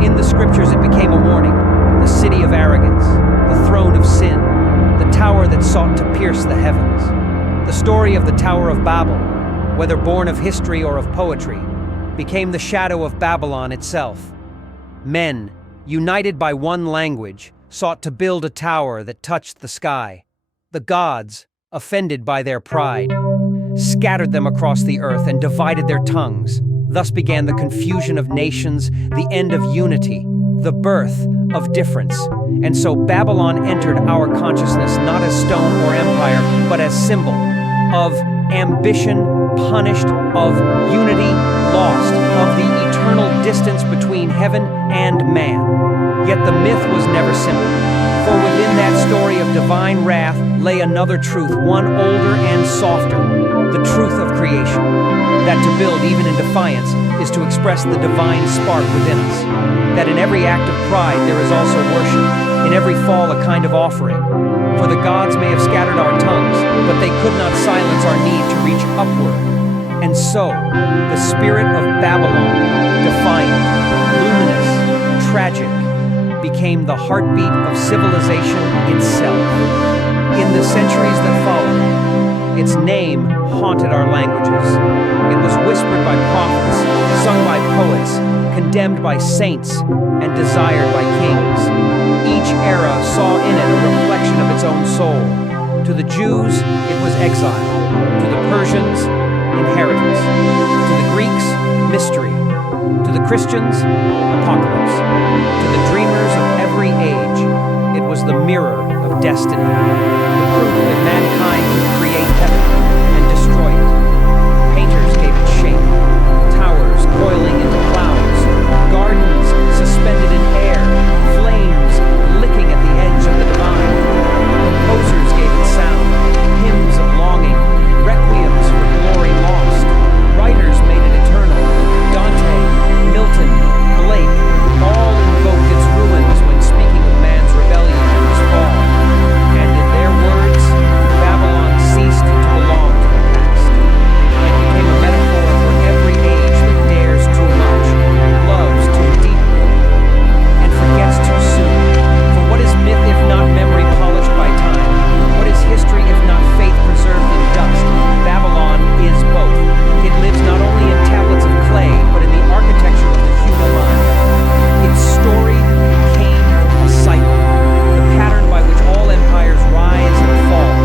In the scriptures it became a warning, the city of arrogance, the throne of sin, the tower that sought to pierce the heavens. The story of the Tower of Babel, whether born of history or of poetry, became the shadow of Babylon itself. Men, united by one language, sought to build a tower that touched the sky. The gods, offended by their pride, scattered them across the earth and divided their tongues. Thus began the confusion of nations, the end of unity, the birth of difference. And so Babylon entered our consciousness not as stone or empire, but as symbol of ambition punished, of unity lost, of the eternal distance between heaven and man. Yet the myth was never simple, for within that story of divine wrath lay another truth, one older and softer, the truth of creation. That to build, even in defiance, is to express the divine spark within us. That in every act of pride there is also worship, in every fall a kind of offering. For the gods may have scattered our tongues, but they could not silence our need to reach upward. And so, the spirit of Babylon, defiant, luminous, tragic, became the heartbeat of civilization itself. In the centuries that followed, its name haunted our languages. It was whispered by prophets, sung by poets, condemned by saints, and desired by kings. Each era saw in it a reflection of its own soul. To the Jews, it was exile. To the Persians, inheritance. To the Greeks, mystery. To the Christians, apocalypse. To the dreamers of every age, it was the mirror of destiny. The proof that mankind could create heaven and destroy it. Painters gave it shape. Towers coiling into clouds. Gardens suspended in air. Flames licking at the edge of the divine. Composers gave it sound. Hymns of longing. Requiems for glory lost. Writers made it eternal. Dante, Milton, Blake, all invoked its ruins when speaking of man's rebellion and his fall. And in their words, Babylon ceased to belong to the past. It became a metaphor for every age that dares too much, loves too deeply, and forgets too soon. For what is myth if not memory polished by time? What is history if not faith preserved in dust? Babylon is both. It lives not only in tablets of clay, but in the architecture of the human mind. Its story became a cycle, the pattern by which all empires rise and fall.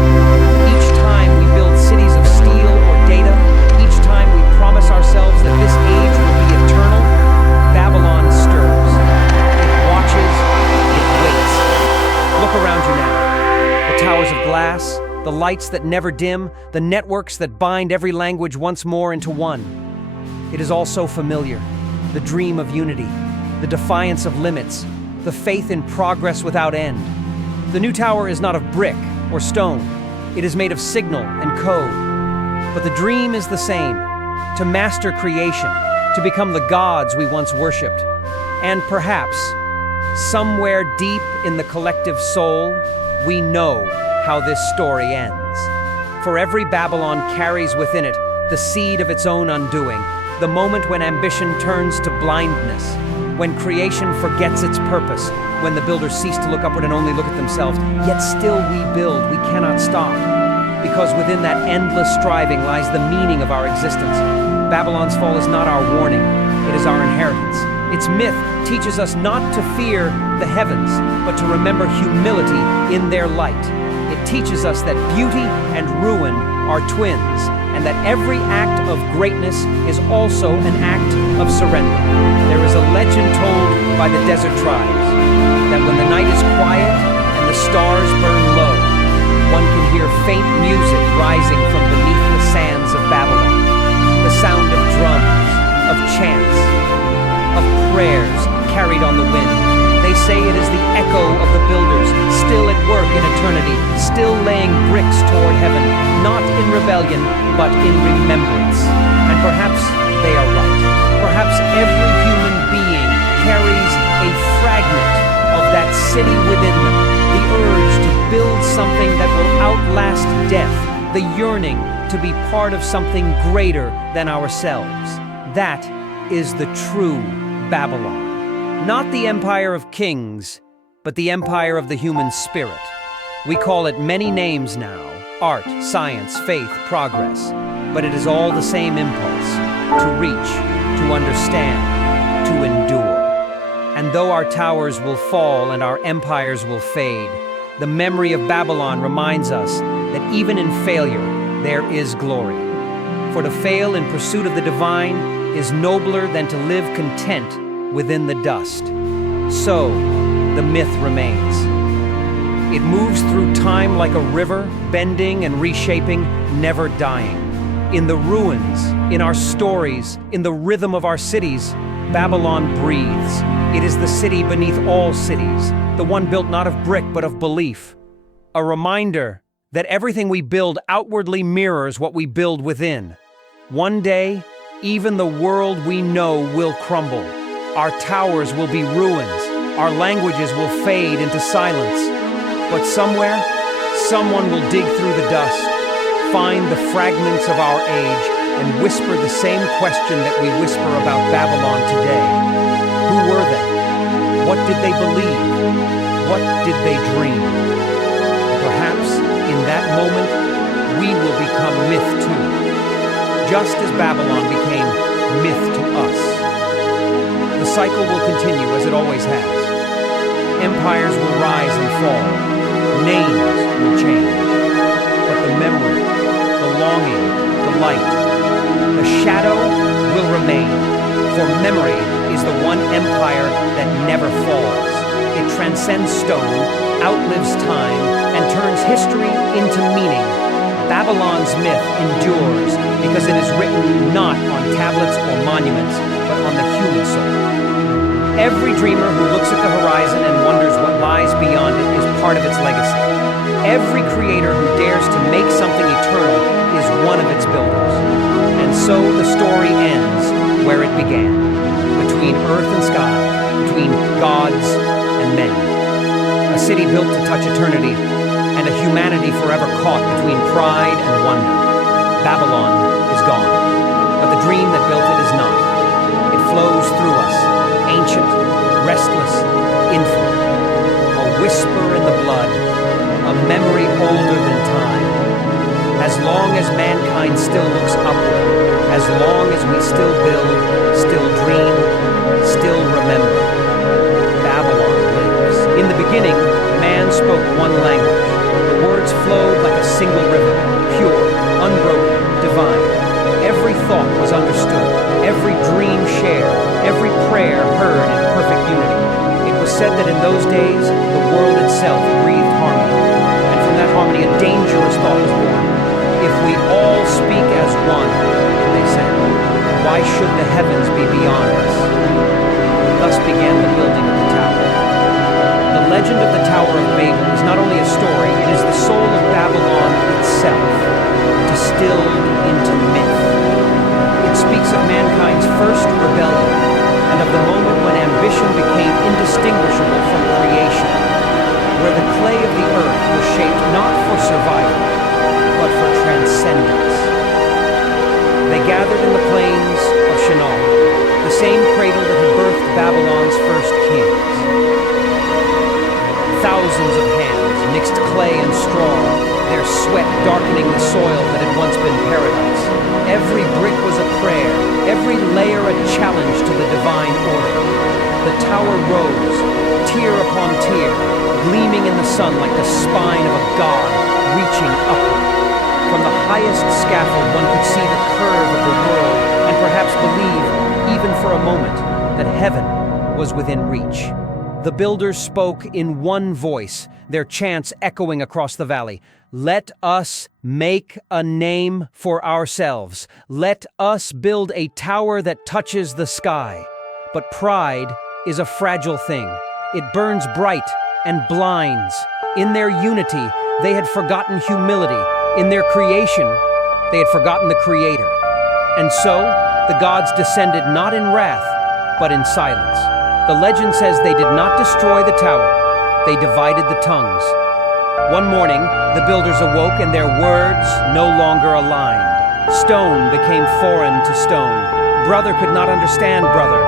Each time we build cities of steel or data, each time we promise ourselves that this age will be eternal, Babylon stirs. It watches, it waits. Look around you now. The towers of glass, the lights that never dim, the networks that bind every language once more into one. It is all so familiar. The dream of unity, the defiance of limits, the faith in progress without end. The new tower is not of brick or stone. It is made of signal and code. But the dream is the same, to master creation, to become the gods we once worshipped. And perhaps, somewhere deep in the collective soul, we know how this story ends. For every Babylon carries within it the seed of its own undoing, the moment when ambition turns to blindness, when creation forgets its purpose, when the builders cease to look upward and only look at themselves. Yet still we build, we cannot stop, because within that endless striving lies the meaning of our existence. Babylon's fall is not our warning, it is our inheritance. Its myth teaches us not to fear the heavens, but to remember humility in their light. It teaches us that beauty and ruin are twins, and that every act of greatness is also an act of surrender. There is a legend told by the desert tribes that when the night is quiet and the stars burn low, one can hear faint music rising from beneath the sands of Babylon, the sound of drums, of chants, of prayers carried on the wind. They say it is the echo of the builders, still at work in eternity, still laying bricks toward heaven, not in rebellion, but in remembrance. And perhaps they are right. Perhaps every human being carries a fragment of that city within them, the urge to build something that will outlast death, the yearning to be part of something greater than ourselves. That is the true Babylon. Not the empire of kings, but the empire of the human spirit. We call it many names now: art, science, faith, progress. But it is all the same impulse: to reach, to understand, to endure. And though our towers will fall and our empires will fade, the memory of Babylon reminds us that even in failure, there is glory. For to fail in pursuit of the divine is nobler than to live content within the dust. So, the myth remains. It moves through time like a river, bending and reshaping, never dying. In the ruins, in our stories, in the rhythm of our cities, Babylon breathes. It is the city beneath all cities, the one built not of brick but of belief. A reminder that everything we build outwardly mirrors what we build within. One day, even the world we know will crumble. Our towers will be ruins. Our languages will fade into silence. But somewhere, someone will dig through the dust, find the fragments of our age, and whisper the same question that we whisper about Babylon today. Who were they? What did they believe? What did they dream? Perhaps, in that moment, we will become myth too, just as Babylon became myth to us. The cycle will continue as it always has. Empires will rise and fall. Names will change. But the memory, the longing, the light, the shadow will remain. For memory is the one empire that never falls. It transcends stone, outlives time, and turns history into meaning. Babylon's myth endures because it is written not on tablets or monuments, but on the human soul. Every dreamer who looks at the horizon and wonders what lies beyond it is part of its legacy. Every creator who dares to make something eternal is one of its builders. And so the story ends where it began, between earth and sky, between gods and men. A city built to touch eternity, and a humanity forever caught between pride and wonder. Babylon is gone, but the dream that built it is not. It flows through us, ancient, restless, infinite. A whisper in the blood, a memory older than time. As long as mankind still looks upward, as long as we still build, still dream, still remember, Babylon lives. In the beginning, man spoke one language. The words flowed like a single river, pure, unbroken, divine. Every thought was understood, every dream shared, every prayer heard in perfect unity. It was said that in those days, the world itself breathed harmony, and from that harmony a dangerous thought was born. If we all speak as one, they said, why should the heavens be beyond us? Thus began the building of the tower. The legend of the Tower of Babel is not only a story, it is the soul of Babylon itself, distilled into myth. It speaks of mankind's first rebellion, and of the moment when ambition became indistinguishable from creation, where the clay of the earth was shaped not for survival, but for transcendence. They gathered in the plains of Shinar, the same cradle that had birthed Babylon's first kings. Thousands of hands mixed clay and straw, their sweat darkening the soil that had once been paradise. Every brick was a prayer, every layer a challenge to the divine order. The tower rose, tier upon tier, gleaming in the sun like the spine of a god reaching upward. From the highest scaffold one could see the curve of the world and perhaps believe, even for a moment, that heaven was within reach. The builders spoke in one voice, their chants echoing across the valley. Let us make a name for ourselves. Let us build a tower that touches the sky. But pride is a fragile thing. It burns bright and blinds. In their unity, they had forgotten humility. In their creation, they had forgotten the Creator. And so, the gods descended not in wrath, but in silence. The legend says they did not destroy the tower, they divided the tongues. One morning, the builders awoke and their words no longer aligned. Stone became foreign to stone. Brother could not understand brother.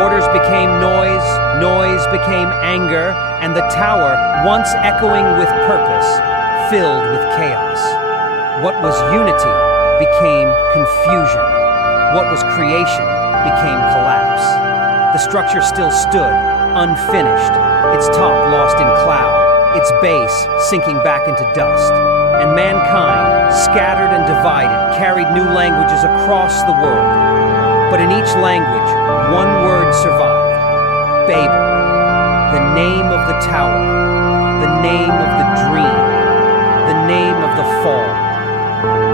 Orders became noise, noise became anger, and the tower, once echoing with purpose, filled with chaos. What was unity became confusion. What was creation became collapse. The structure still stood, unfinished, its top lost in cloud, its base sinking back into dust. And mankind, scattered and divided, carried new languages across the world. But in each language, one word survived: Babel, the name of the tower, the name of the dream, the name of the fall.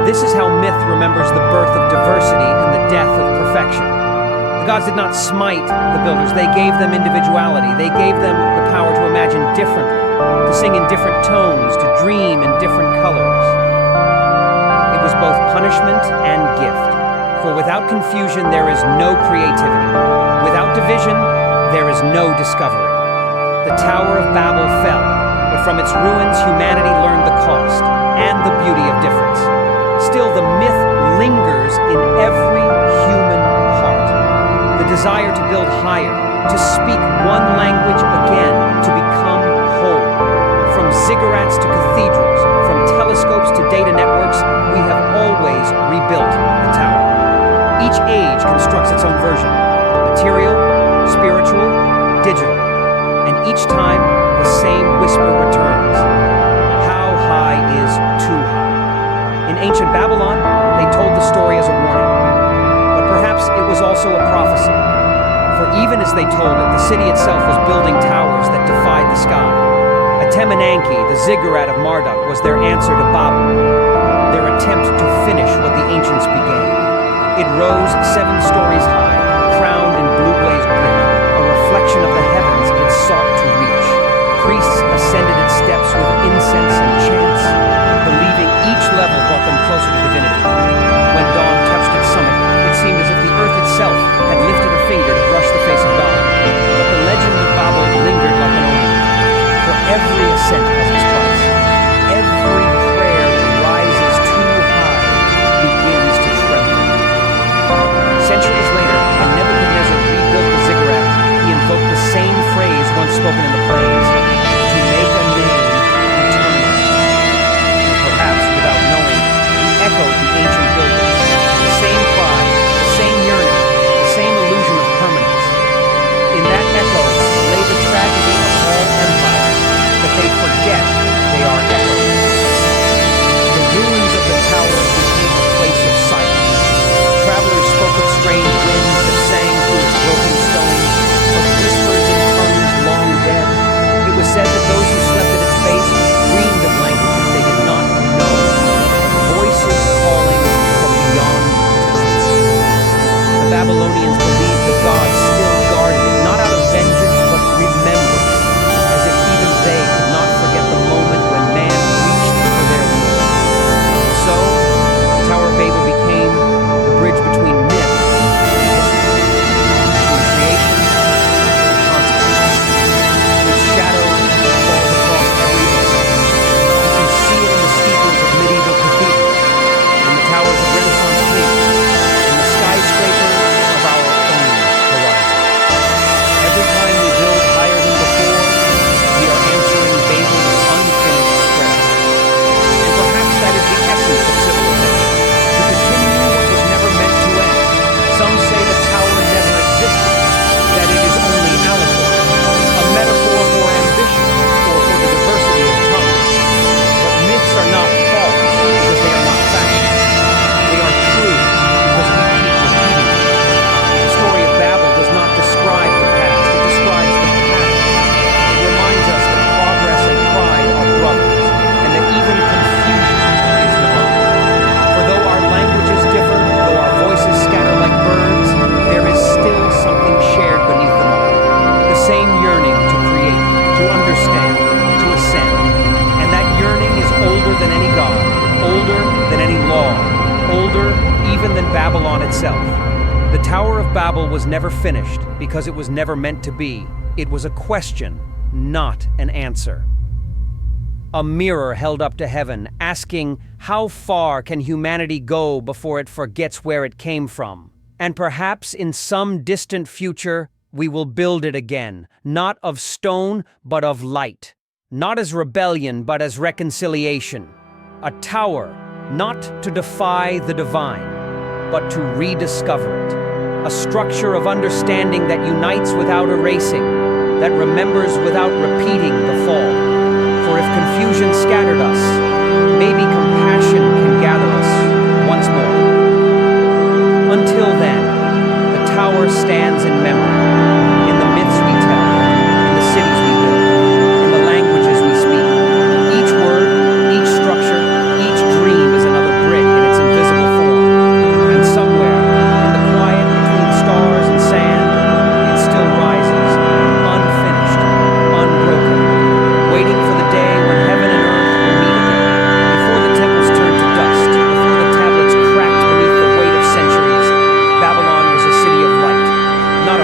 This is how myth remembers the birth of diversity and the death of perfection. The gods did not smite the builders, they gave them individuality. They gave them the power to imagine differently, to sing in different tones, to dream in different colors. It was both punishment and gift. For without confusion, there is no creativity. Without division, there is no discovery. The Tower of Babel fell, but from its ruins, humanity learned the cost and the beauty of difference. Still, the myth lingers in every human heart. The desire to build higher, to speak one language again, to become whole. From ziggurats to cathedrals, from telescopes to data networks, we have always rebuilt the tower. Each age constructs its own version: material, spiritual, digital. And each time, the same whisper returns: how high is too high? In ancient Babylon, they told the story as a warning. But perhaps it was also a prophecy. Even as they told it, the city itself was building towers that defied the sky. Atemenanki, the ziggurat of Marduk, was their answer to Babel, their attempt to finish what the ancients began. It rose 7 stories high, crowned in blue-glazed brick, a reflection of the heavens it sought to reach. Priests ascended its steps with incense and chants, believing each level brought them closer to divinity. When dawn touched its summit, it seemed as if the earth itself had lifted a finger to brush the face of God. But the legend of Babel lingered like an omen. For every ascent has its price. Every prayer that rises too high begins to tremble. Centuries later, when Nebuchadnezzar rebuilt the ziggurat, he invoked the same phrase once spoken in the plains, to make a name eternal. And perhaps, without knowing, he echoed the ancient builders. The same cry, the same yearning, the same illusion of permanence. In that echo lay the tragedy of all empires, that they forget they are echoes. The ruins of the tower became a place of silence. Travelers spoke of strange winds that sang through its broken stones, of whispers in tongues long dead. It was said that those who slept at its base dreamed of languages they did not know, voices calling from beyond eternity. The Babylonians believed the gods still guarded it, not out of vengeance, but remembrance, as if even they could not forget the moment when man reached for their rule. So, the Tower of Babel became the bridge between myth and history, between creation and consequence. Its shadow falls across every age. You can see it in the steeples of medieval cathedrals, in the towers of Renaissance cathedrals, in the skyscrapers of our own horizon. Every time we build higher than before, we are answering Babel's unfinished prayer. And perhaps that is the essence of civilization, to continue what was never meant to end. Some say the tower never existed, that it is only allegory, a metaphor for ambition or for the diversity of tongues. But myths are not false because they are not factual. They are true because we keep repeating them. The story of Babel does not describe the past, it describes the path. It reminds us that progress and pride are brothers, and that even confusion is divine. For though our languages differ, though our voices scatter like birds, there is still something shared beneath them all. The same yearning to create, to understand, to ascend. And that yearning is older than any god, older than any law, older even than Babylon itself. The Tower of Babel was never finished because it was never meant to be. It was a question, not an answer. A mirror held up to heaven, asking, how far can humanity go before it forgets where it came from? And perhaps in some distant future, we will build it again, not of stone, but of light. Not as rebellion, but as reconciliation. A tower, not to defy the divine, but to rediscover it. A structure of understanding that unites without erasing, that remembers without repeating the fall. For if confusion scattered us, maybe compassion can gather us once more. Until then, the tower stands in memory, in the myths we tell, in the cities we build, in the languages we speak. Each word, each structure, each dream is another brick in its invisible form. And somewhere, in the quiet between stars and sand, it still rises, unfinished, unbroken, waiting for the day when heaven and earth will meet again. Before the temples turn to dust, before the tablets cracked beneath the weight of centuries, Babylon was a city of light, not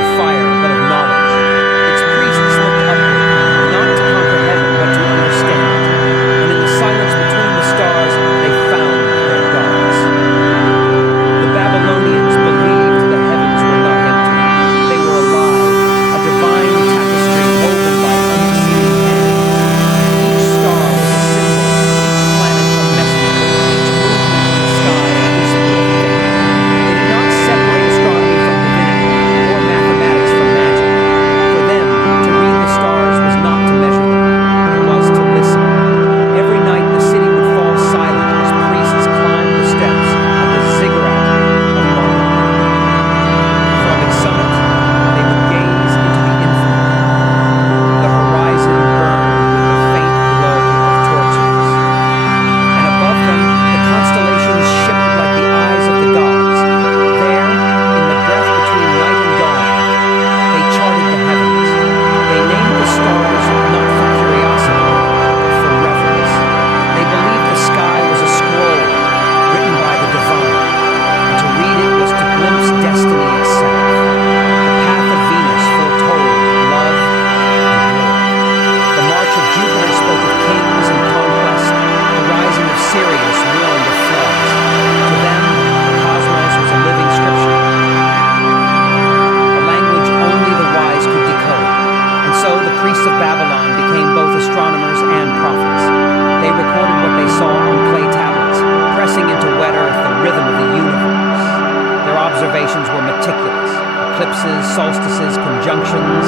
observations were meticulous. Eclipses, solstices, conjunctions,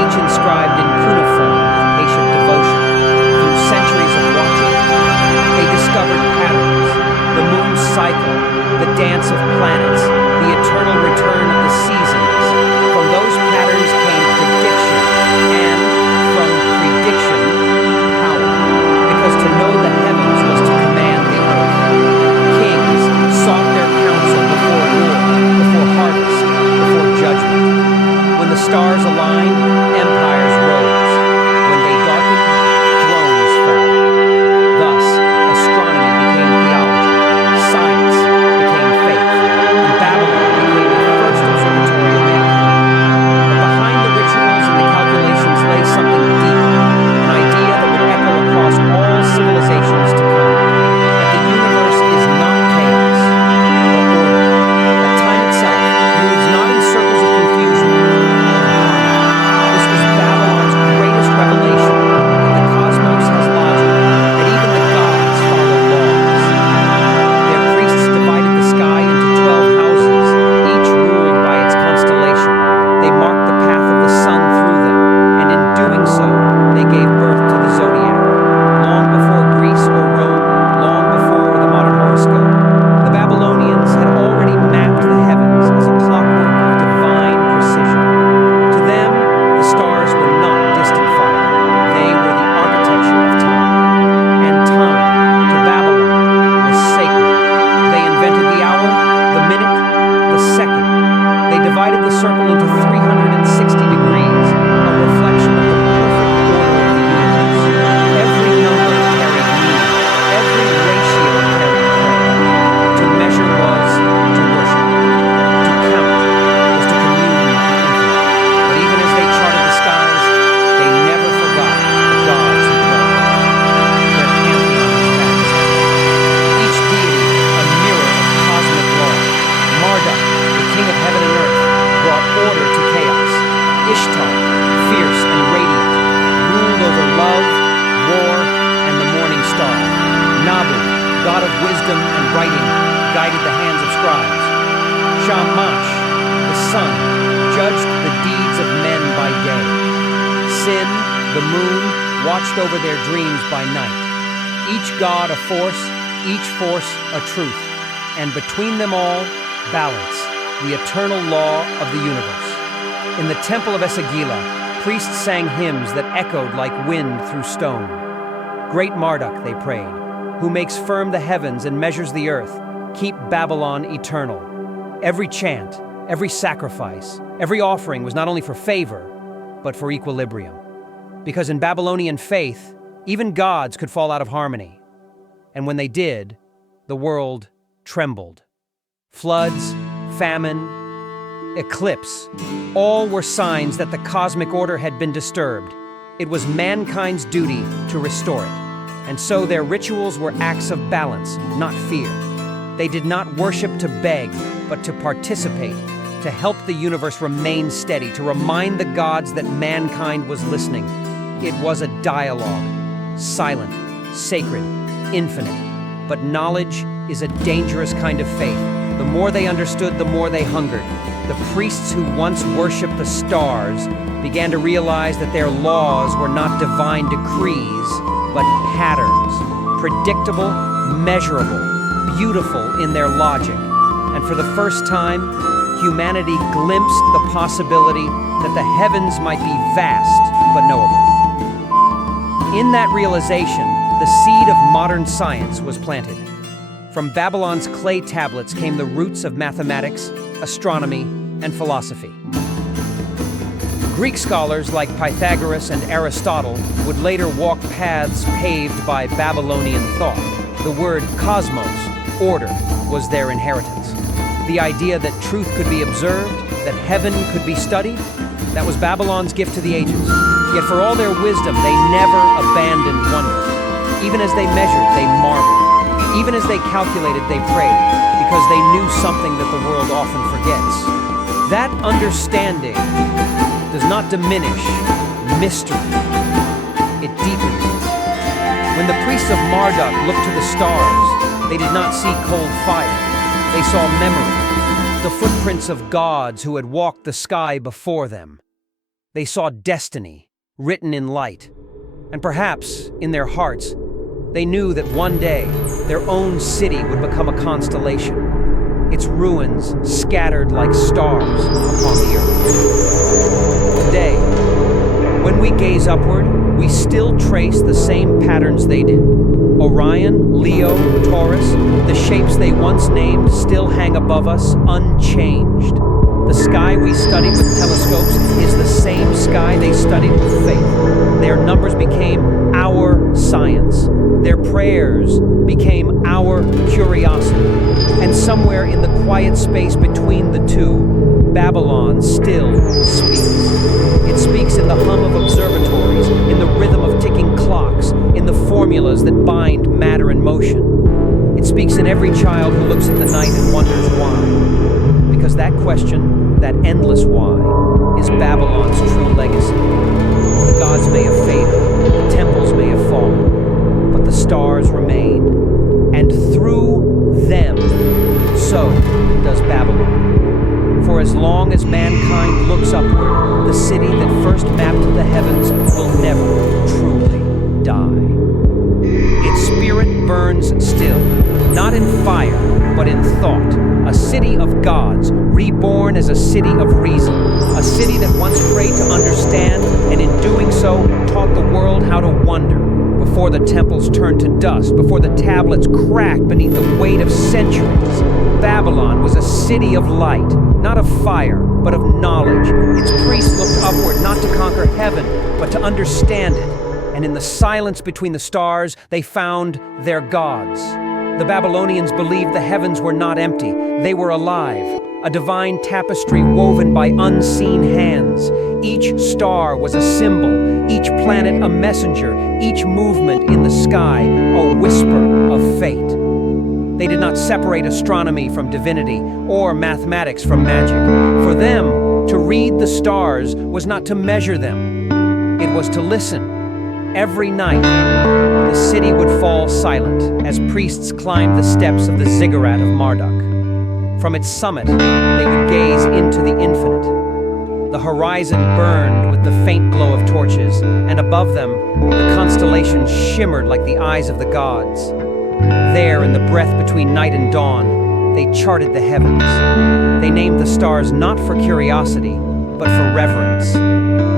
each inscribed in cuneiform with patient devotion. Through centuries of watching, they discovered patterns, the moon's cycle, the dance of planets, the eternal return of the seasons. From those patterns came prediction, and from prediction, power. Because to know the heavens was to command the earth. Kings sought their counsel before war, before harvest, before judgment. When the stars aligned, empires rose. When they darkened, thrones fell. Thus, astronomy became theology, science became faith, and Babylon became the first observatory of mankind. But behind the rituals and the calculations lay something deeper, an idea that would echo across all civilizations to come, that the universe is not chaos, but order, that time itself moves not in circles of confusion, but in harmony. This was Babylon's greatest revelation, that the cosmos has logic, that even the gods follow laws. Their priests divided the sky into 12 houses, each ruled by its constellation. They marked the path of the sun through them, and in doing so, they gave birth to the zodiac. Long before Greece or Rome, long before the modern horoscope, the Babylonians had already mapped the heavens as a clockwork of divine precision. To them, the stars were not distant fire. They were the architecture of time. And time, to Babylon, was sacred. They invented the hour, the minute, the second. They divided the circle into 360 degrees, a reflection of the perfect order of the universe. Every number carried meaning, every ratio carried prayer. To measure was to worship. To count was to commune with the infinite. But even as they charted the skies, they never forgot the gods who dwelt there. Their pantheon was vast. Each deity a mirror of cosmic law. Marduk, the king of heaven and earth, brought order to chaos. Ishtar, fierce and radiant, ruled over love, war, and the morning star. Nabu, god of wisdom and writing, guided the hands of scribes. Shamash, the sun, judged the deeds of men by day. Sin, the moon, watched over their dreams by night. Each god a force, each force a truth, and between them all, balance, the eternal law of the universe. In the temple of Esagila, priests sang hymns that echoed like wind through stone. Great Marduk, they prayed, who makes firm the heavens and measures the earth, keep Babylon eternal. Every chant, every sacrifice, every offering was not only for favor, but for equilibrium. Because in Babylonian faith, even gods could fall out of harmony. And when they did, the world trembled. Floods, famine, eclipse, all were signs that the cosmic order had been disturbed. It was mankind's duty to restore it. And so their rituals were acts of balance, not fear. They did not worship to beg, but to participate, to help the universe remain steady, to remind the gods that mankind was listening. It was a dialogue, silent, sacred, infinite. But knowledge is a dangerous kind of faith. The more they understood, the more they hungered. The priests who once worshipped the stars began to realize that their laws were not divine decrees, but patterns, predictable, measurable, beautiful in their logic. And for the first time, humanity glimpsed the possibility that the heavens might be vast but knowable. In that realization, the seed of modern science was planted. From Babylon's clay tablets came the roots of mathematics, astronomy, and philosophy. Greek scholars like Pythagoras and Aristotle would later walk paths paved by Babylonian thought. The word cosmos, order, was their inheritance. The idea that truth could be observed, that heaven could be studied, that was Babylon's gift to the ages. Yet for all their wisdom, they never abandoned wonder. Even as they measured, they marveled. Even as they calculated, they prayed, because they knew something that the world often forgets. That understanding does not diminish mystery. It deepens it. When the priests of Marduk looked to the stars, they did not see cold fire. They saw memory, the footprints of gods who had walked the sky before them. They saw destiny written in light, and perhaps in their hearts, they knew that one day their own city would become a constellation, its ruins scattered like stars upon the earth. Today, when we gaze upward, we still trace the same patterns they did. Orion, Leo, Taurus, the shapes they once named still hang above us unchanged. The sky we study with telescopes is the same sky they studied with faith. Their numbers became our science. Their prayers became our curiosity. And somewhere in the quiet space between the two, Babylon still speaks. It speaks in the hum of observatories, in the rhythm of ticking clocks, in the formulas that bind matter and motion. It speaks in every child who looks at the night and wonders why. Because that question, that endless why, is Babylon's true legacy. The gods may have faded, the temples may have fallen, but the stars remain. And through them, so does Babylon. For as long as mankind looks upward, the city that first mapped the heavens will never truly die. Its spirit burns still, not in fire, but in thought. A city of gods, reborn as a city of reason. A city that once prayed to understand, and in doing so, taught the world how to wonder. Before the temples turned to dust, before the tablets cracked beneath the weight of centuries, Babylon was a city of light, not of fire, but of knowledge. Its priests looked upward not to conquer heaven, but to understand it. And in the silence between the stars, they found their gods. The Babylonians believed the heavens were not empty, they were alive. A divine tapestry woven by unseen hands. Each star was a symbol, each planet a messenger, each movement in the sky a whisper of fate. They did not separate astronomy from divinity or mathematics from magic. For them, to read the stars was not to measure them, it was to listen. Every night, the city would fall silent as priests climbed the steps of the ziggurat of Marduk. From its summit, they would gaze into the infinite. The horizon burned with the faint glow of torches, and above them, the constellations shimmered like the eyes of the gods. There, in the breath between night and dawn, they charted the heavens. They named the stars not for curiosity, but for reverence.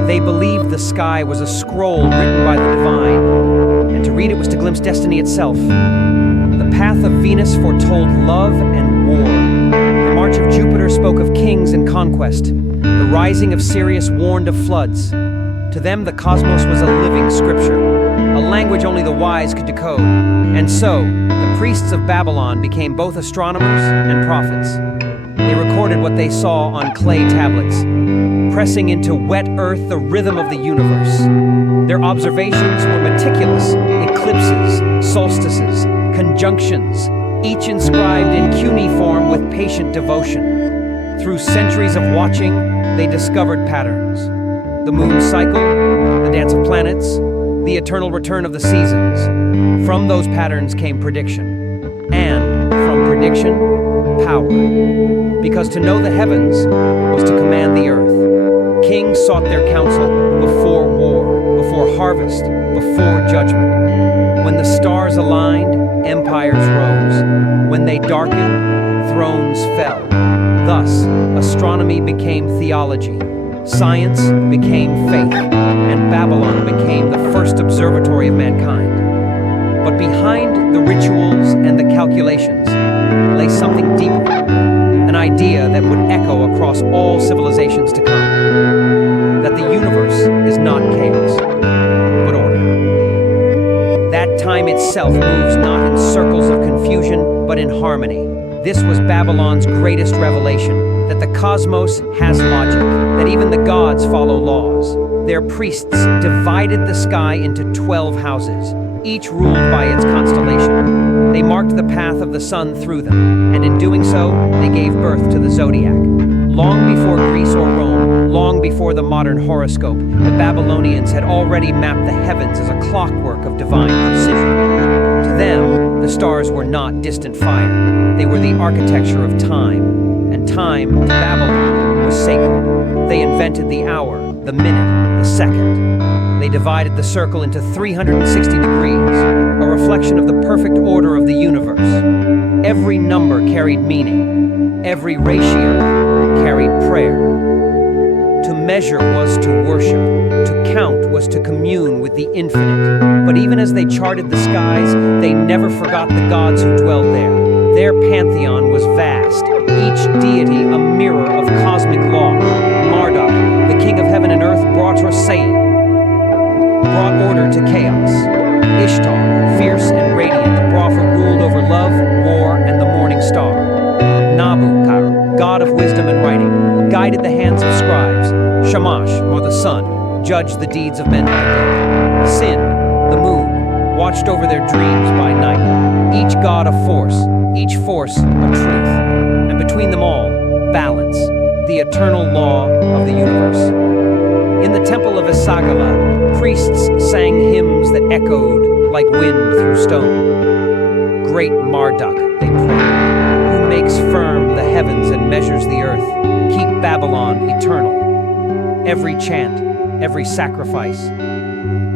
They believed the sky was a scroll written by the divine, and to read it was to glimpse destiny itself. The path of Venus foretold love and war. The march of Jupiter spoke of kings and conquest. The rising of Sirius warned of floods. To them, the cosmos was a living scripture, a language only the wise could decode. And so, the priests of Babylon became both astronomers and prophets. They recorded what they saw on clay tablets, pressing into wet earth the rhythm of the universe. Their observations were meticulous: eclipses, solstices, conjunctions, each inscribed in cuneiform with patient devotion. Through centuries of watching, they discovered patterns. The moon's cycle, the dance of planets, the eternal return of the seasons. From those patterns came prediction. And from prediction, power. Because to know the heavens was to command the earth. Kings sought their counsel before war, before harvest, before judgment. When the stars aligned, empires rose. When they darkened, thrones fell. Thus, astronomy became theology, science became faith, and Babylon became the first observatory of mankind. But behind the rituals and the calculations lay something deeper, an idea that would echo across all civilizations to come, that the universe is not chaos, but order. That time itself moves not in circles of confusion, but in harmony. This was Babylon's greatest revelation, that the cosmos has logic, that even the gods follow laws. Their priests divided the sky into 12 houses, each ruled by its constellation. They marked the path of the sun through them, and in doing so, they gave birth to the zodiac. Long before Greece or Rome, long before the modern horoscope, the Babylonians had already mapped the heavens as a clockwork of divine precision. To them, the stars were not distant fire. They were the architecture of time, and time to Babylon was sacred. They invented the hour, the minute, the second. They divided the circle into 360 degrees, a reflection of the perfect order of the universe. Every number carried meaning. Every ratio carried prayer. To measure was to worship. To count was to commune with the infinite. But even as they charted the skies, they never forgot the gods who dwelled there. Their pantheon was vast, each deity a mirror of cosmic law. Marduk, the king of heaven and earth, brought order to chaos. Ishtar, fierce and radiant, Rafa ruled over love, war, and the morning star. Nabu, god of wisdom and writing, guided the hands of scribes. Shamash, or the sun, judged the deeds of men by day. Sin, the moon, watched over their dreams by night. Each god a force, each force a truth. And between them all, balance, the eternal law of the universe. In the temple of Esagila, priests sang hymns that echoed like wind through stone. Great Marduk, they prayed, who makes firm the heavens and measures the earth, keep Babylon eternal. Every chant, every sacrifice,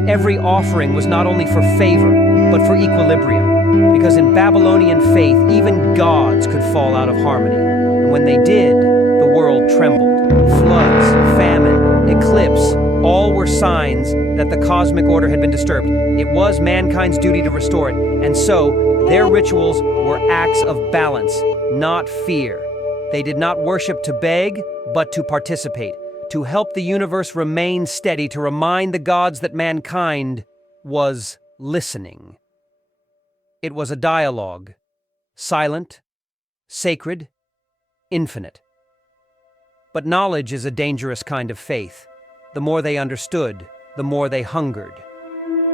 every offering was not only for favor, but for equilibrium, because in Babylonian faith, even gods could fall out of harmony. And when they did, the world trembled. Floods, famine, eclipse, all were signs that the cosmic order had been disturbed. It was mankind's duty to restore it, and so their rituals were acts of balance, not fear. They did not worship to beg, but to participate, to help the universe remain steady, to remind the gods that mankind was listening. It was a dialogue, silent, sacred, infinite. But knowledge is a dangerous kind of faith. The more they understood, the more they hungered.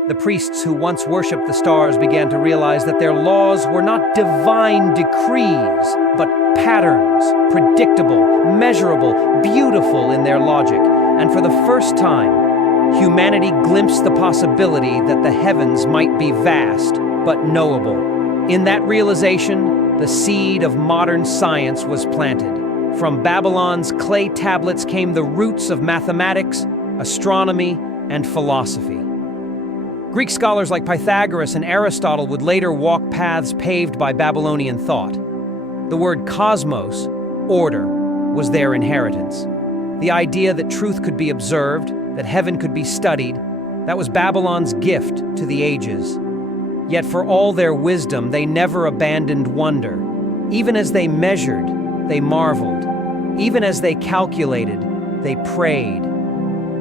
The priests who once worshipped the stars began to realize that their laws were not divine decrees, but patterns, predictable, measurable, beautiful in their logic. And for the first time, humanity glimpsed the possibility that the heavens might be vast, but knowable. In that realization, the seed of modern science was planted. From Babylon's clay tablets came the roots of mathematics, astronomy, and philosophy. Greek scholars like Pythagoras and Aristotle would later walk paths paved by Babylonian thought. The word cosmos, order, was their inheritance. The idea that truth could be observed, that heaven could be studied, that was Babylon's gift to the ages. Yet for all their wisdom, they never abandoned wonder. Even as they measured, they marveled. Even as they calculated, they prayed.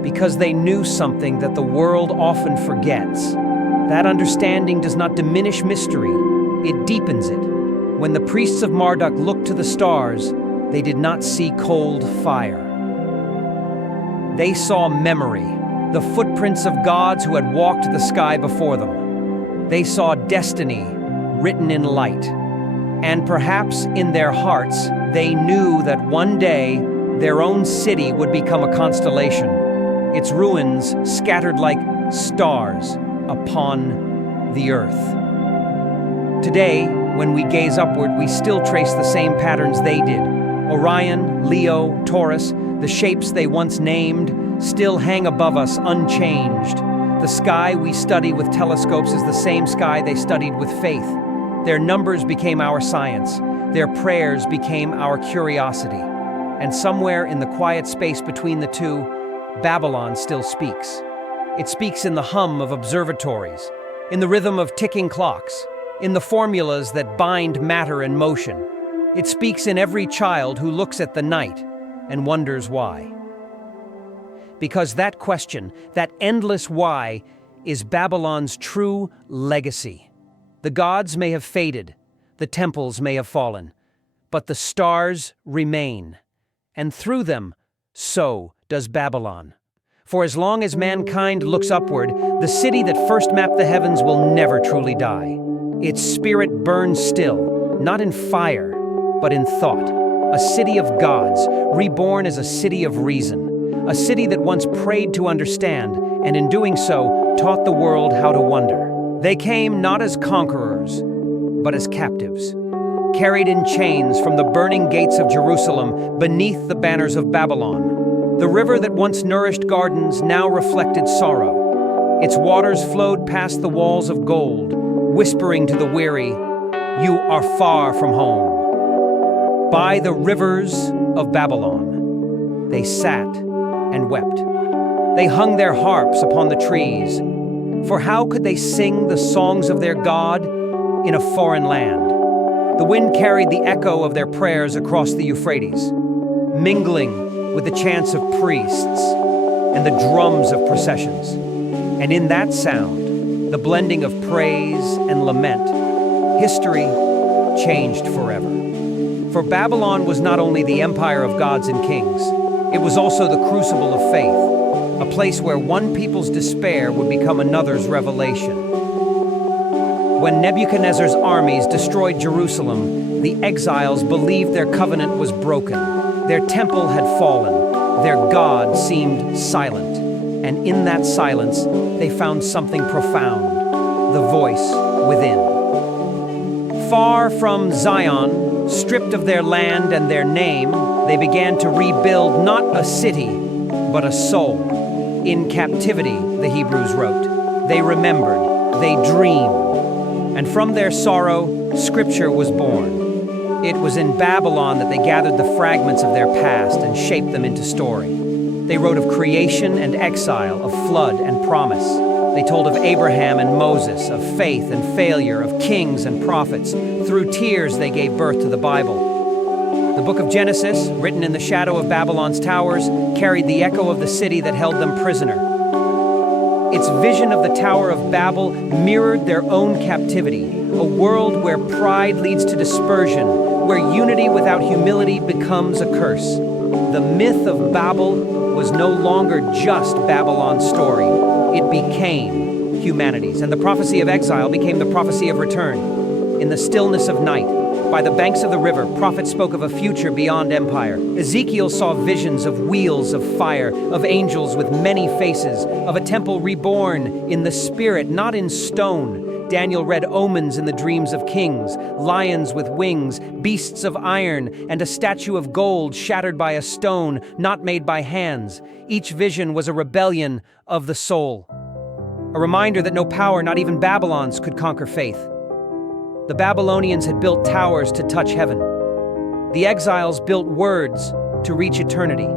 Because they knew something that the world often forgets. That understanding does not diminish mystery, it deepens it. When the priests of Marduk looked to the stars, they did not see cold fire. They saw memory, the footprints of gods who had walked the sky before them. They saw destiny written in light. And perhaps in their hearts, they knew that one day their own city would become a constellation, its ruins scattered like stars upon the earth. Today, when we gaze upward, we still trace the same patterns they did. Orion, Leo, Taurus, the shapes they once named, still hang above us unchanged. The sky we study with telescopes is the same sky they studied with faith. Their numbers became our science. Their prayers became our curiosity. And somewhere in the quiet space between the two, Babylon still speaks. It speaks in the hum of observatories, in the rhythm of ticking clocks, in the formulas that bind matter and motion. It speaks in every child who looks at the night and wonders why. Because that question, that endless why, is Babylon's true legacy. The gods may have faded, the temples may have fallen, but the stars remain. And through them, so does Babylon. For as long as mankind looks upward, the city that first mapped the heavens will never truly die. Its spirit burns still, not in fire, but in thought. A city of gods, reborn as a city of reason. A city that once prayed to understand, and in doing so, taught the world how to wonder. They came not as conquerors, but as captives. carried in chains from the burning gates of Jerusalem beneath the banners of Babylon. The river that once nourished gardens now reflected sorrow. Its waters flowed past the walls of gold, whispering to the weary, "You are far from home." By the rivers of Babylon, they sat and wept. They hung their harps upon the trees, for how could they sing the songs of their God in a foreign land? The wind carried the echo of their prayers across the Euphrates, mingling with the chants of priests and the drums of processions. And in that sound, the blending of praise and lament, history changed forever. For Babylon was not only the empire of gods and kings, it was also the crucible of faith, a place where one people's despair would become another's revelation. When Nebuchadnezzar's armies destroyed Jerusalem, the exiles believed their covenant was broken. Their temple had fallen. Their God seemed silent. And in that silence, they found something profound, the voice within. Far from Zion, stripped of their land and their name, they began to rebuild not a city, but a soul. In captivity, the Hebrews wrote, they remembered, they dreamed. And from their sorrow, Scripture was born. It was in Babylon that they gathered the fragments of their past and shaped them into story. They wrote of creation and exile, of flood and promise. They told of Abraham and Moses, of faith and failure, of kings and prophets. Through tears, they gave birth to the Bible. The book of Genesis, written in the shadow of Babylon's towers, carried the echo of the city that held them prisoner. Its vision of the Tower of Babel mirrored their own captivity, a world where pride leads to dispersion, where unity without humility becomes a curse. The myth of Babel was no longer just Babylon's story. It became humanity's, and the prophecy of exile became the prophecy of return. In the stillness of night, by the banks of the river, prophets spoke of a future beyond empire. Ezekiel saw visions of wheels of fire, of angels with many faces, of a temple reborn in the spirit, not in stone. Daniel read omens in the dreams of kings, lions with wings, beasts of iron, and a statue of gold shattered by a stone, not made by hands. Each vision was a rebellion of the soul, a reminder that no power, not even Babylon's, could conquer faith. The Babylonians had built towers to touch heaven. The exiles built words to reach eternity.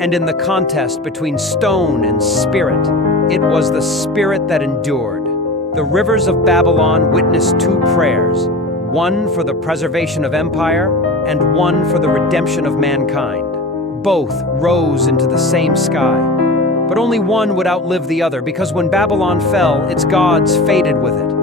And in the contest between stone and spirit, it was the spirit that endured. The rivers of Babylon witnessed two prayers, one for the preservation of empire and one for the redemption of mankind. Both rose into the same sky, but only one would outlive the other, because when Babylon fell, its gods faded with it.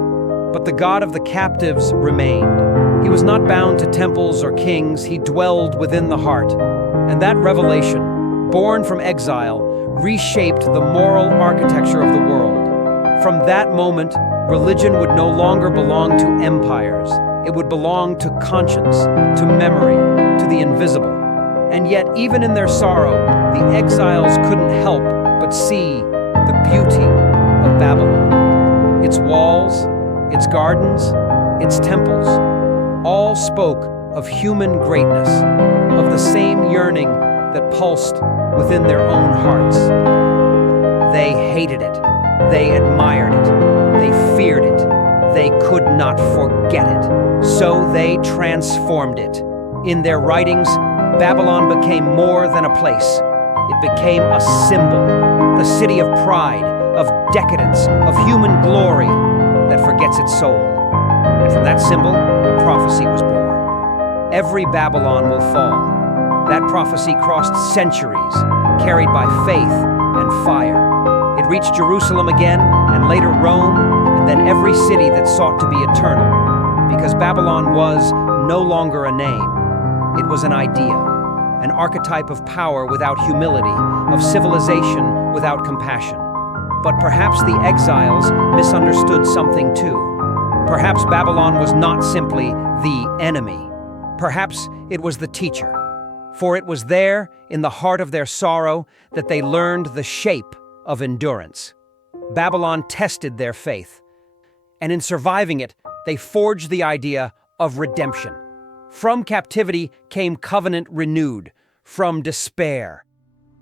But the God of the captives remained. He was not bound to temples or kings, he dwelled within the heart. And that revelation, born from exile, reshaped the moral architecture of the world. From that moment, religion would no longer belong to empires. It would belong to conscience, to memory, to the invisible. And yet, even in their sorrow, the exiles couldn't help but see the beauty of Babylon. Its walls, its gardens, its temples, all spoke of human greatness, of the same yearning that pulsed within their own hearts. They hated it, they admired it, they feared it, they could not forget it, so they transformed it. In their writings, Babylon became more than a place. It became a symbol, the city of pride, of decadence, of human glory that forgets its soul. And from that symbol, a prophecy was born. Every Babylon will fall. That prophecy crossed centuries, carried by faith and fire. It reached Jerusalem again, and later Rome, and then every city that sought to be eternal. Because Babylon was no longer a name. It was an idea, an archetype of power without humility, of civilization without compassion. But perhaps the exiles misunderstood something too. Perhaps Babylon was not simply the enemy. Perhaps it was the teacher. For it was there, in the heart of their sorrow, that they learned the shape of endurance. Babylon tested their faith. And in surviving it, they forged the idea, of redemption. From captivity came covenant renewed, from despair,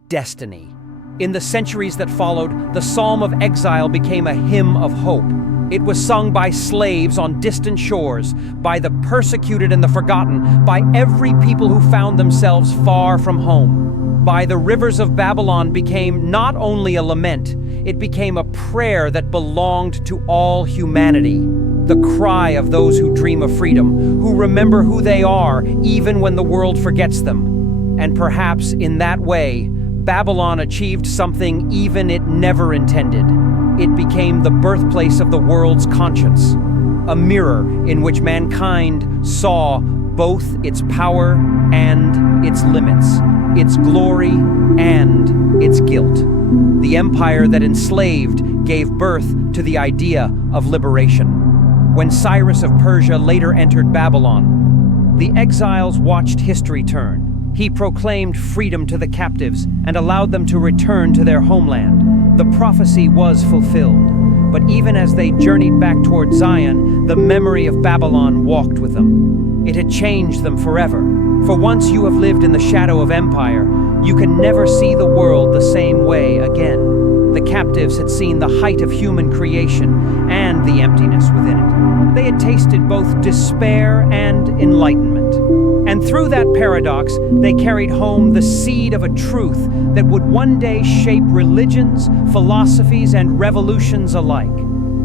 destiny. In the centuries that followed, the Psalm of Exile became a hymn of hope. It was sung by slaves on distant shores, by the persecuted and the forgotten, by every people who found themselves far from home. By the rivers of Babylon became not only a lament, it became a prayer that belonged to all humanity. The cry of those who dream of freedom, who remember who they are even when the world forgets them. And perhaps in that way, Babylon achieved something even it never intended. It became the birthplace of the world's conscience, a mirror in which mankind saw both its power and its limits, its glory and its guilt. The empire that enslaved gave birth to the idea of liberation. When Cyrus of Persia later entered Babylon, the exiles watched history turn. He proclaimed freedom to the captives and allowed them to return to their homeland. The prophecy was fulfilled, but even as they journeyed back toward Zion, the memory of Babylon walked with them. It had changed them forever. For once you have lived in the shadow of empire, you can never see the world the same way again. The captives had seen the height of human creation and the emptiness within it. They had tasted both despair and enlightenment. And through that paradox, they carried home the seed of a truth that would one day shape religions, philosophies, and revolutions alike.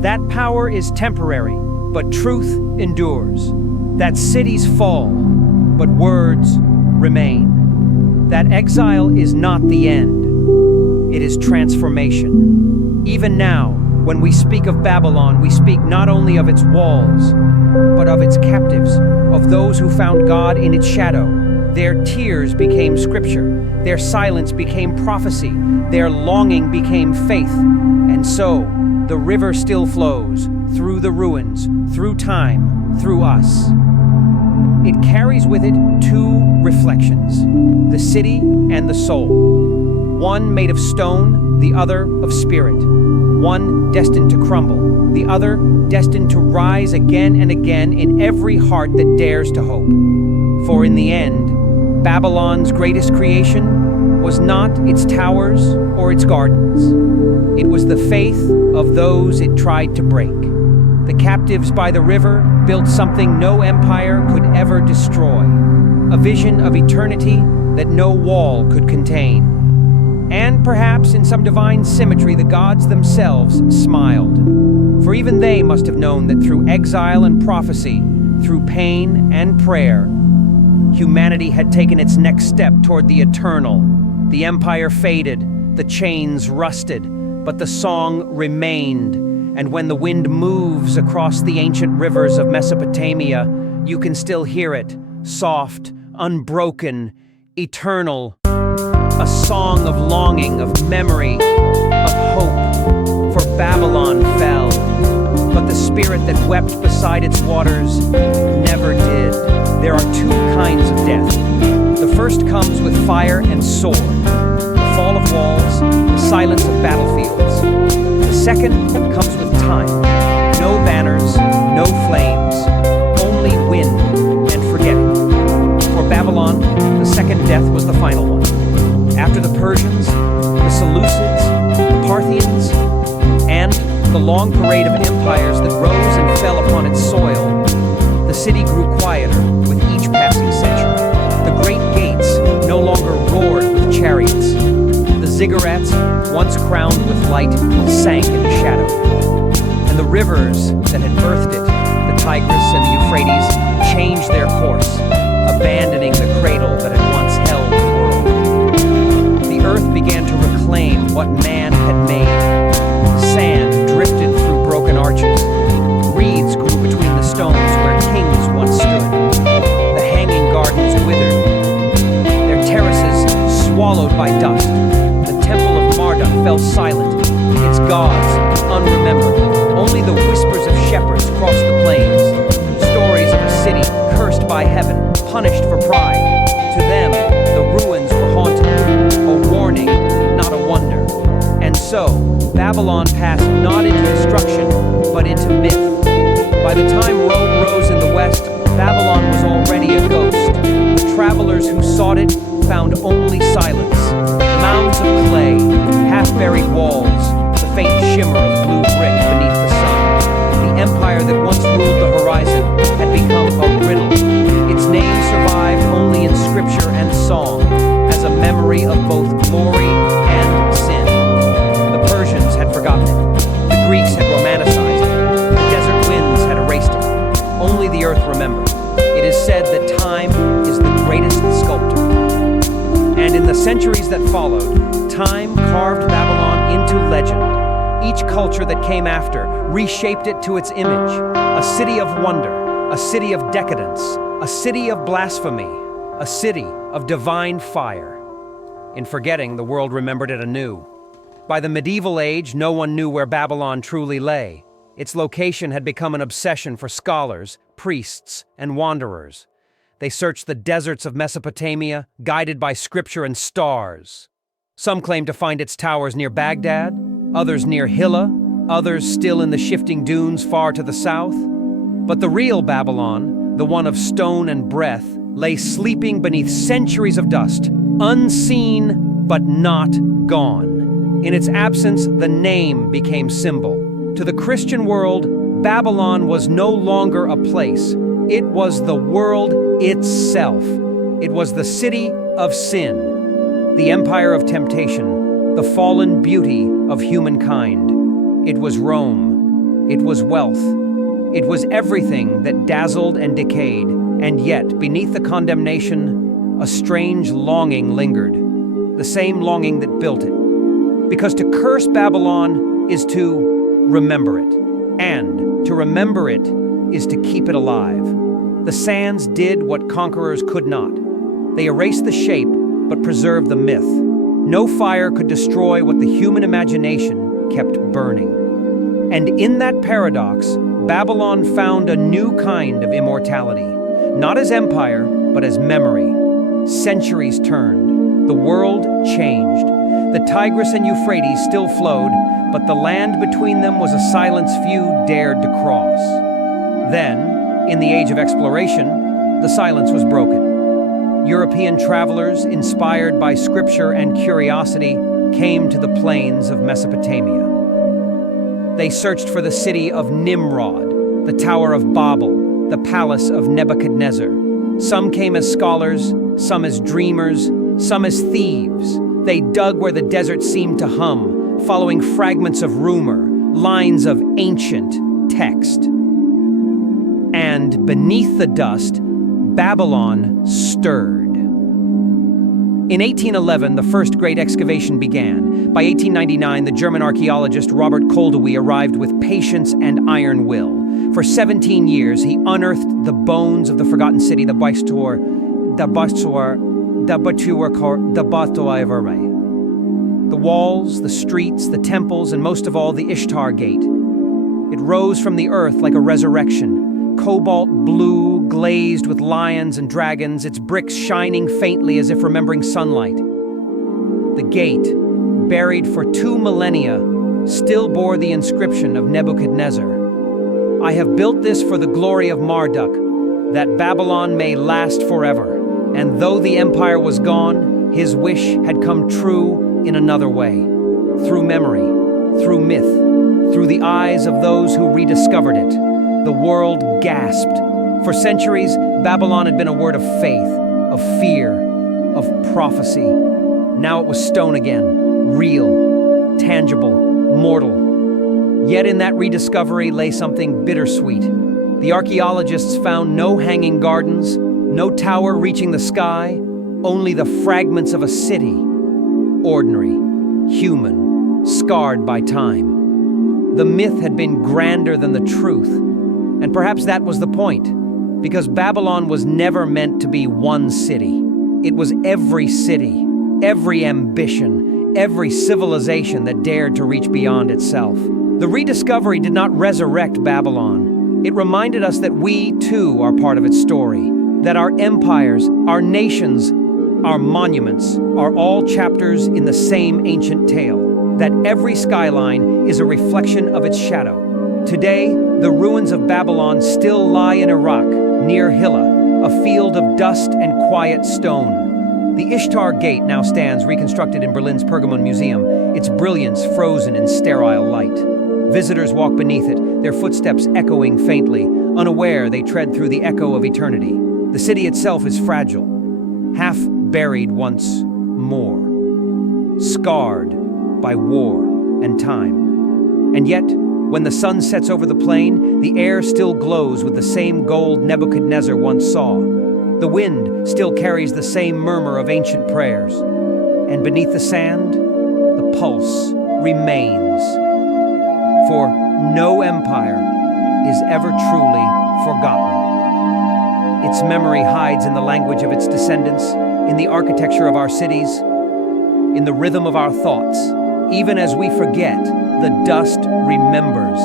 That power is temporary, but truth endures. That cities fall, but words remain. That exile is not the end. It is transformation. Even now, when we speak of Babylon, we speak not only of its walls, but of its captives, of those who found God in its shadow. Their tears became scripture, their silence became prophecy, their longing became faith. And so, the river still flows, through the ruins, through time, through us. It carries with it two reflections, the city and the soul. One made of stone, the other of spirit. One destined to crumble, the other destined to rise again and again in every heart that dares to hope. For in the end, Babylon's greatest creation was not its towers or its gardens. It was the faith of those it tried to break. The captives by the river built something no empire could ever destroy, a vision of eternity that no wall could contain. And perhaps in some divine symmetry, the gods themselves smiled. For even they must have known that through exile and prophecy, through pain and prayer, humanity had taken its next step toward the eternal. The empire faded, the chains rusted, but the song remained. And when the wind moves across the ancient rivers of Mesopotamia, you can still hear it, soft, unbroken, eternal. A song of longing, of memory, of hope. For Babylon fell, but the spirit that wept beside its waters never did. There are two kinds of death. The first comes with fire and sword, the fall of walls, the silence of battlefields. The second comes with time. No banners, no flames, only wind and forgetting. For Babylon, the second death was the final one. After the Persians, the Seleucids, the Parthians, and the long parade of empires that rose and fell upon its soil, the city grew quieter with each passing century. The great gates no longer roared with chariots. The ziggurats, once crowned with light, sank into shadow. And the rivers that had birthed it, the Tigris and the Euphrates, changed their course, abandoning the cradle that had once held the world. The earth began to reclaim what man had made. Sand drifted through broken arches. Reeds grew between the stones where kings once stood. The hanging gardens withered, their terraces swallowed by dust. The temple of Marduk fell silent, its gods unremembered. Only the whispers of shepherds crossed the plains, stories of a city cursed by heaven, punished for pride. To them, the ruins were haunted, a warning, not a wonder. And so, Babylon passed not into destruction, but into myth. By the time Rome rose in the west, Babylon was already a ghost. The travelers who sought it found only silence. Mounds of clay, half-buried walls, the faint shimmer of blue brick beneath the sun. The empire that once ruled the horizon had become a riddle. Its name survived only in scripture and song, as a memory of both glory and sin. The Persians had forgotten it. The Greeks had romanticized it. The desert winds had erased it. Only the earth remembered. It is said that time is the greatest sculptor. And in the centuries that followed, time carved Babylon into legend. Each culture that came after reshaped it to its image. A city of wonder, a city of decadence, a city of blasphemy, a city of divine fire. In forgetting, the world remembered it anew. By the medieval age, no one knew where Babylon truly lay. Its location had become an obsession for scholars, priests, and wanderers. They searched the deserts of Mesopotamia, guided by scripture and stars. Some claimed to find its towers near Baghdad, others near Hilla, others still in the shifting dunes far to the south. But the real Babylon, the one of stone and breath, lay sleeping beneath centuries of dust, unseen but not gone. In its absence, the name became symbol. To the Christian world, Babylon was no longer a place. It was the world itself. It was the city of sin, the empire of temptation, the fallen beauty of humankind. It was Rome. It was wealth. It was everything that dazzled and decayed, and yet, beneath the condemnation, a strange longing lingered, the same longing that built it. Because to curse Babylon is to remember it, and to remember it is to keep it alive. The sands did what conquerors could not. They erased the shape, but preserved the myth. No fire could destroy what the human imagination kept burning. And in that paradox, Babylon found a new kind of immortality, not as empire, but as memory. Centuries turned. The world changed. The Tigris and Euphrates still flowed, but the land between them was a silence few dared to cross. Then, in the age of exploration, the silence was broken. European travelers, inspired by scripture and curiosity, came to the plains of Mesopotamia. They searched for the city of Nimrod, the Tower of Babel, the palace of Nebuchadnezzar. Some came as scholars, some as dreamers, some as thieves. They dug where the desert seemed to hum, following fragments of rumor, lines of ancient text. And beneath the dust, Babylon stirred. In 1811, the first great excavation began. By 1899, the German archaeologist Robert Koldewey arrived with patience and iron will. For 17 years, he unearthed the bones of the forgotten city, the walls, the streets, the temples, and most of all, the Ishtar Gate. It rose from the earth like a resurrection, cobalt blue, glazed with lions and dragons, its bricks shining faintly as if remembering sunlight. The gate, buried for 2 millennia, still bore the inscription of Nebuchadnezzar. "I have built this for the glory of Marduk, that Babylon may last forever." And though the empire was gone, his wish had come true in another way. Through memory, through myth, through the eyes of those who rediscovered it, the world gasped. For centuries, Babylon had been a word of faith, of fear, of prophecy. Now it was stone again, real, tangible, mortal. Yet in that rediscovery lay something bittersweet. The archaeologists found no hanging gardens, no tower reaching the sky, only the fragments of a city. Ordinary, human, scarred by time. The myth had been grander than the truth, and perhaps that was the point, because Babylon was never meant to be one city. It was every city, every ambition, every civilization that dared to reach beyond itself. The rediscovery did not resurrect Babylon. It reminded us that we, too, are part of its story, that our empires, our nations, our monuments are all chapters in the same ancient tale, that every skyline is a reflection of its shadow. Today, the ruins of Babylon still lie in Iraq, near Hilla, a field of dust and quiet stone. The Ishtar Gate now stands reconstructed in Berlin's Pergamon Museum, its brilliance frozen in sterile light. Visitors walk beneath it, their footsteps echoing faintly. Unaware, they tread through the echo of eternity. The city itself is fragile, half buried once more, scarred by war and time. And yet, when the sun sets over the plain, the air still glows with the same gold Nebuchadnezzar once saw. The wind still carries the same murmur of ancient prayers. And beneath the sand, the pulse remains. For no empire is ever truly forgotten. Its memory hides in the language of its descendants, in the architecture of our cities, in the rhythm of our thoughts. Even as we forget, the dust remembers.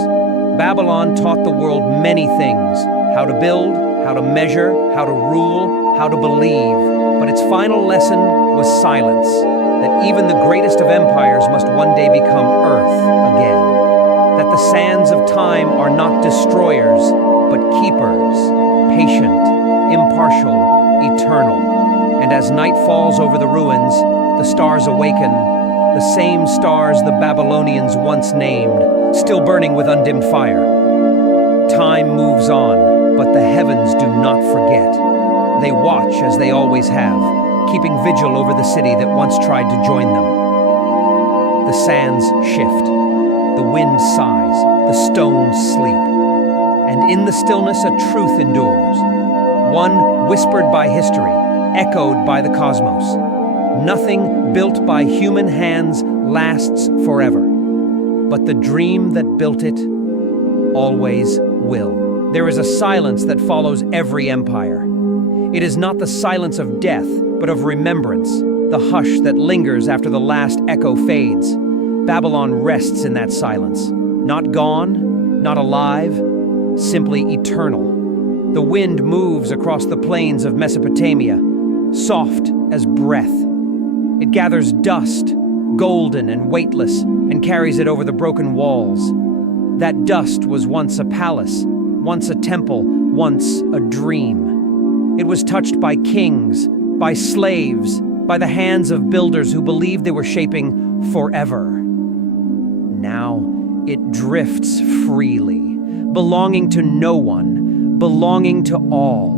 Babylon taught the world many things: how to build, how to measure, how to rule, how to believe. But its final lesson was silence, that even the greatest of empires must one day become earth again. That the sands of time are not destroyers, but keepers, patient, impartial, eternal. And as night falls over the ruins, the stars awaken, the same stars the Babylonians once named, still burning with undimmed fire. Time moves on, but the heavens do not forget. They watch as they always have, keeping vigil over the city that once tried to join them. The sands shift, the wind sighs, the stones sleep, and in the stillness a truth endures, one whispered by history, echoed by the cosmos. Nothing built by human hands lasts forever, but the dream that built it always will. There is a silence that follows every empire. It is not the silence of death, but of remembrance, the hush that lingers after the last echo fades. Babylon rests in that silence, not gone, not alive, simply eternal. The wind moves across the plains of Mesopotamia, soft as breath. It gathers dust, golden and weightless, and carries it over the broken walls. That dust was once a palace, once a temple, once a dream. It was touched by kings, by slaves, by the hands of builders who believed they were shaping forever. Now it drifts freely, belonging to no one, belonging to all.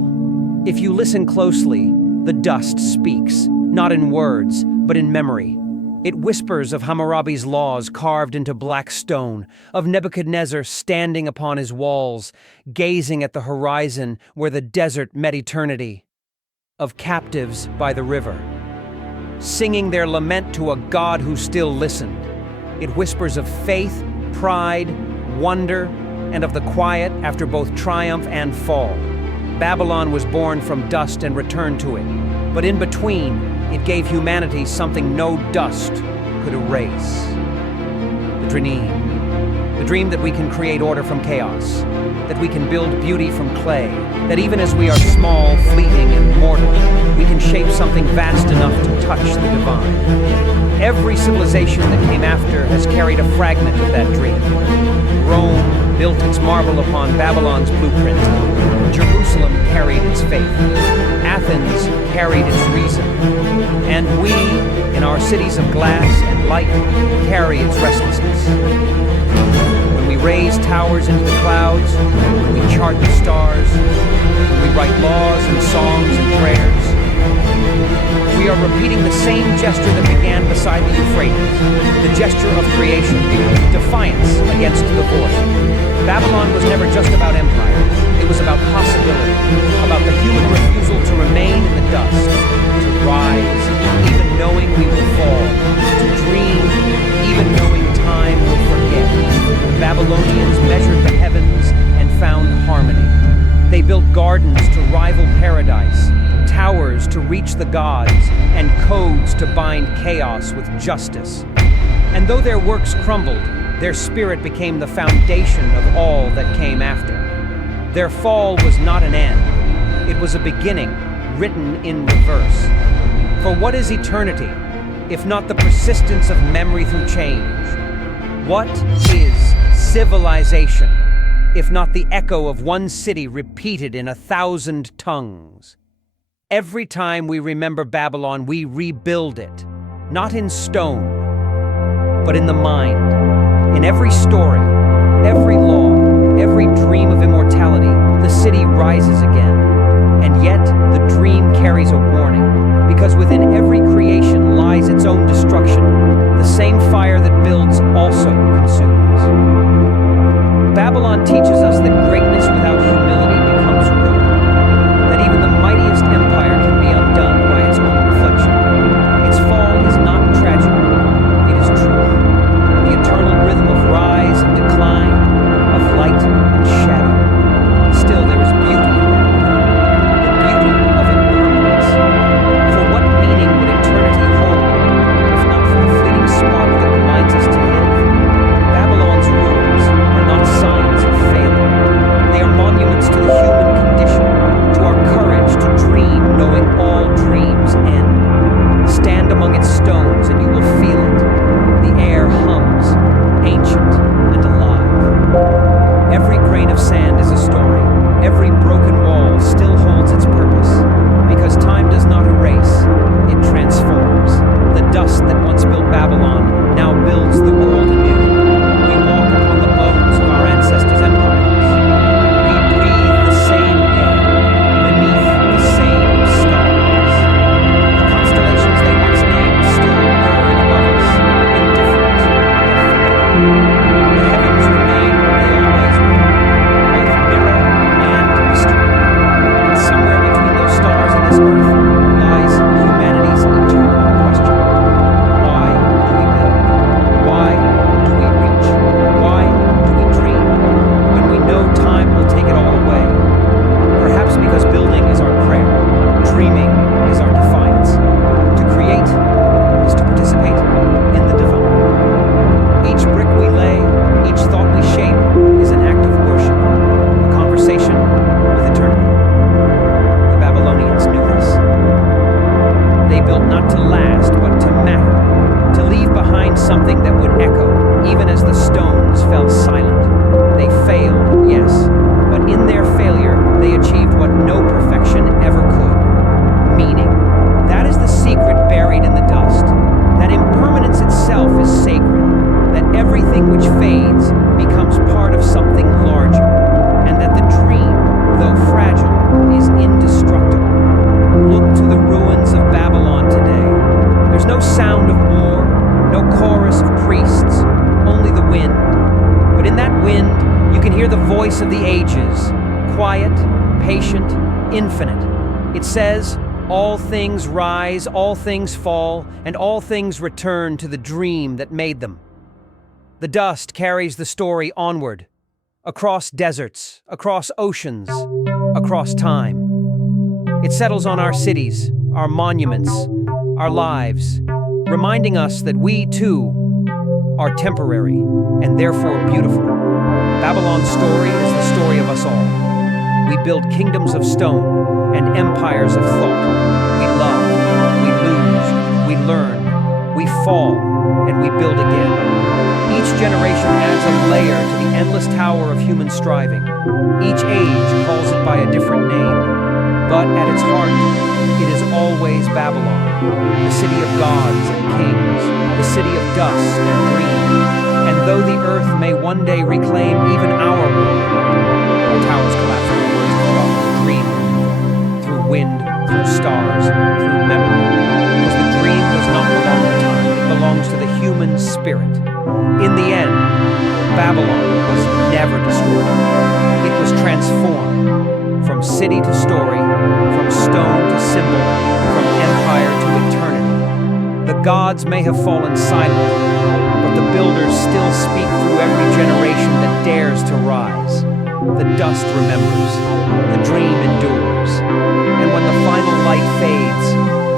If you listen closely, the dust speaks, not in words, but in memory. It whispers of Hammurabi's laws carved into black stone, of Nebuchadnezzar standing upon his walls, gazing at the horizon where the desert met eternity, of captives by the river, singing their lament to a God who still listened. It whispers of faith, pride, wonder, and of the quiet after both triumph and fall. Babylon was born from dust and returned to it, but in between, it gave humanity something no dust could erase. The dream that we can create order from chaos, that we can build beauty from clay, that even as we are small, fleeting, and mortal, we can shape something vast enough to touch the divine. Every civilization that came after has carried a fragment of that dream. Rome built its marvel upon Babylon's blueprint. Jerusalem carried its faith. Athens carried its reason. And we, in our cities of glass and light, carry its restlessness. When we raise towers into the clouds, when we chart the stars, when we write laws and songs and prayers, we are repeating the same gesture that began beside the Euphrates, the gesture of creation, defiance against the void. Babylon was never just about empire. It was about possibility, about the human refusal to remain in the dust, to rise, even knowing we will fall, to dream, even knowing time will forget. The Babylonians measured the heavens and found harmony. They built gardens to rival paradise, towers to reach the gods, and codes to bind chaos with justice. And though their works crumbled, their spirit became the foundation of all that came after. Their fall was not an end. It was a beginning, written in reverse. For what is eternity, if not the persistence of memory through change? What is civilization, if not the echo of one city repeated in 1,000 tongues. Every time we remember Babylon, we rebuild it, not in stone, but in the mind. In every story, every law, every dream of immortality, the city rises again. And yet, the dream carries a warning, because within every creation lies its own destruction. The same fire that builds also consumes. Babylon teaches us that greatness without humility becomes ruin, that even the mightiest empire can be undone by its own reflection. Its fall is not tragedy, it is truth. The eternal rhythm of rise and decline, of light and shadow. Still, there is beauty in that rhythm, the beauty of impermanence. For what meaning would eternity hold, if not for the fleeting spark that reminds us to live? Babylon's ruins are not signs of failure. They are monuments to the human condition, to our courage to dream, knowing all dreams end. Stand among its stones and you will feel it. The air hums, ancient and alive. Every grain of sand is a story. Every broken wall still holds its purpose. Because time does not erase, it transforms. The dust that once built Babylon now builds the world anew. We walk upon the bones of our ancestors' empires. We breathe the same air, beneath the same stars. The constellations they once named still burn above us, indifferent yet familiar. The heavens remain what they always were, both mirror and mystery. And somewhere between those stars and this earth lies humanity's eternal question. Why do we build? Why do we reach? Why do we dream? When we know time will take it all away. Perhaps because building is our prayer, dreaming is our defiance. To create is to participate in the divine. Each brick we lay, each thought we shape is an act of worship, a conversation with eternity. The Babylonians knew this. They built not to last, but to matter, to leave behind something that would echo, even as the stones fell silent. They failed, yes, but in their failure, they achieved what no perfection ever could: meaning. That is the secret buried in the dust, that impermanence itself is sacred, that everything which fades becomes part of something larger, and that the dream, though fragile, is indestructible. Look to the ruins of Babylon today. There's no sound of war, no chorus of priests, only the wind. But in that wind, you can hear the voice of the ages, quiet, patient, infinite. It says, all things rise, all things fall, and all things return to the dream that made them. The dust carries the story onward, across deserts, across oceans, across time. It settles on our cities, our monuments, our lives, reminding us that we, too, are temporary and therefore beautiful. Babylon's story is the story of us all. We build kingdoms of stone and empires of thought. We love, we lose, we learn, we fall, and we build again. Each generation adds a layer to the endless tower of human striving. Each age calls it by a different name. But at its heart, it is always Babylon, the city of gods and kings, the city of dust and dream. And though the earth may one day reclaim even our world, our towers collapse over words of thought, dream, through wind, through stars, through memory, because the dream does not belong to time, it belongs to the human spirit. In the end, Babylon was never destroyed. It was transformed. From city to story, from stone to symbol, from empire to eternity. The gods may have fallen silent, but the builders still speak through every generation that dares to rise. The dust remembers, the dream endures, and when the final light fades,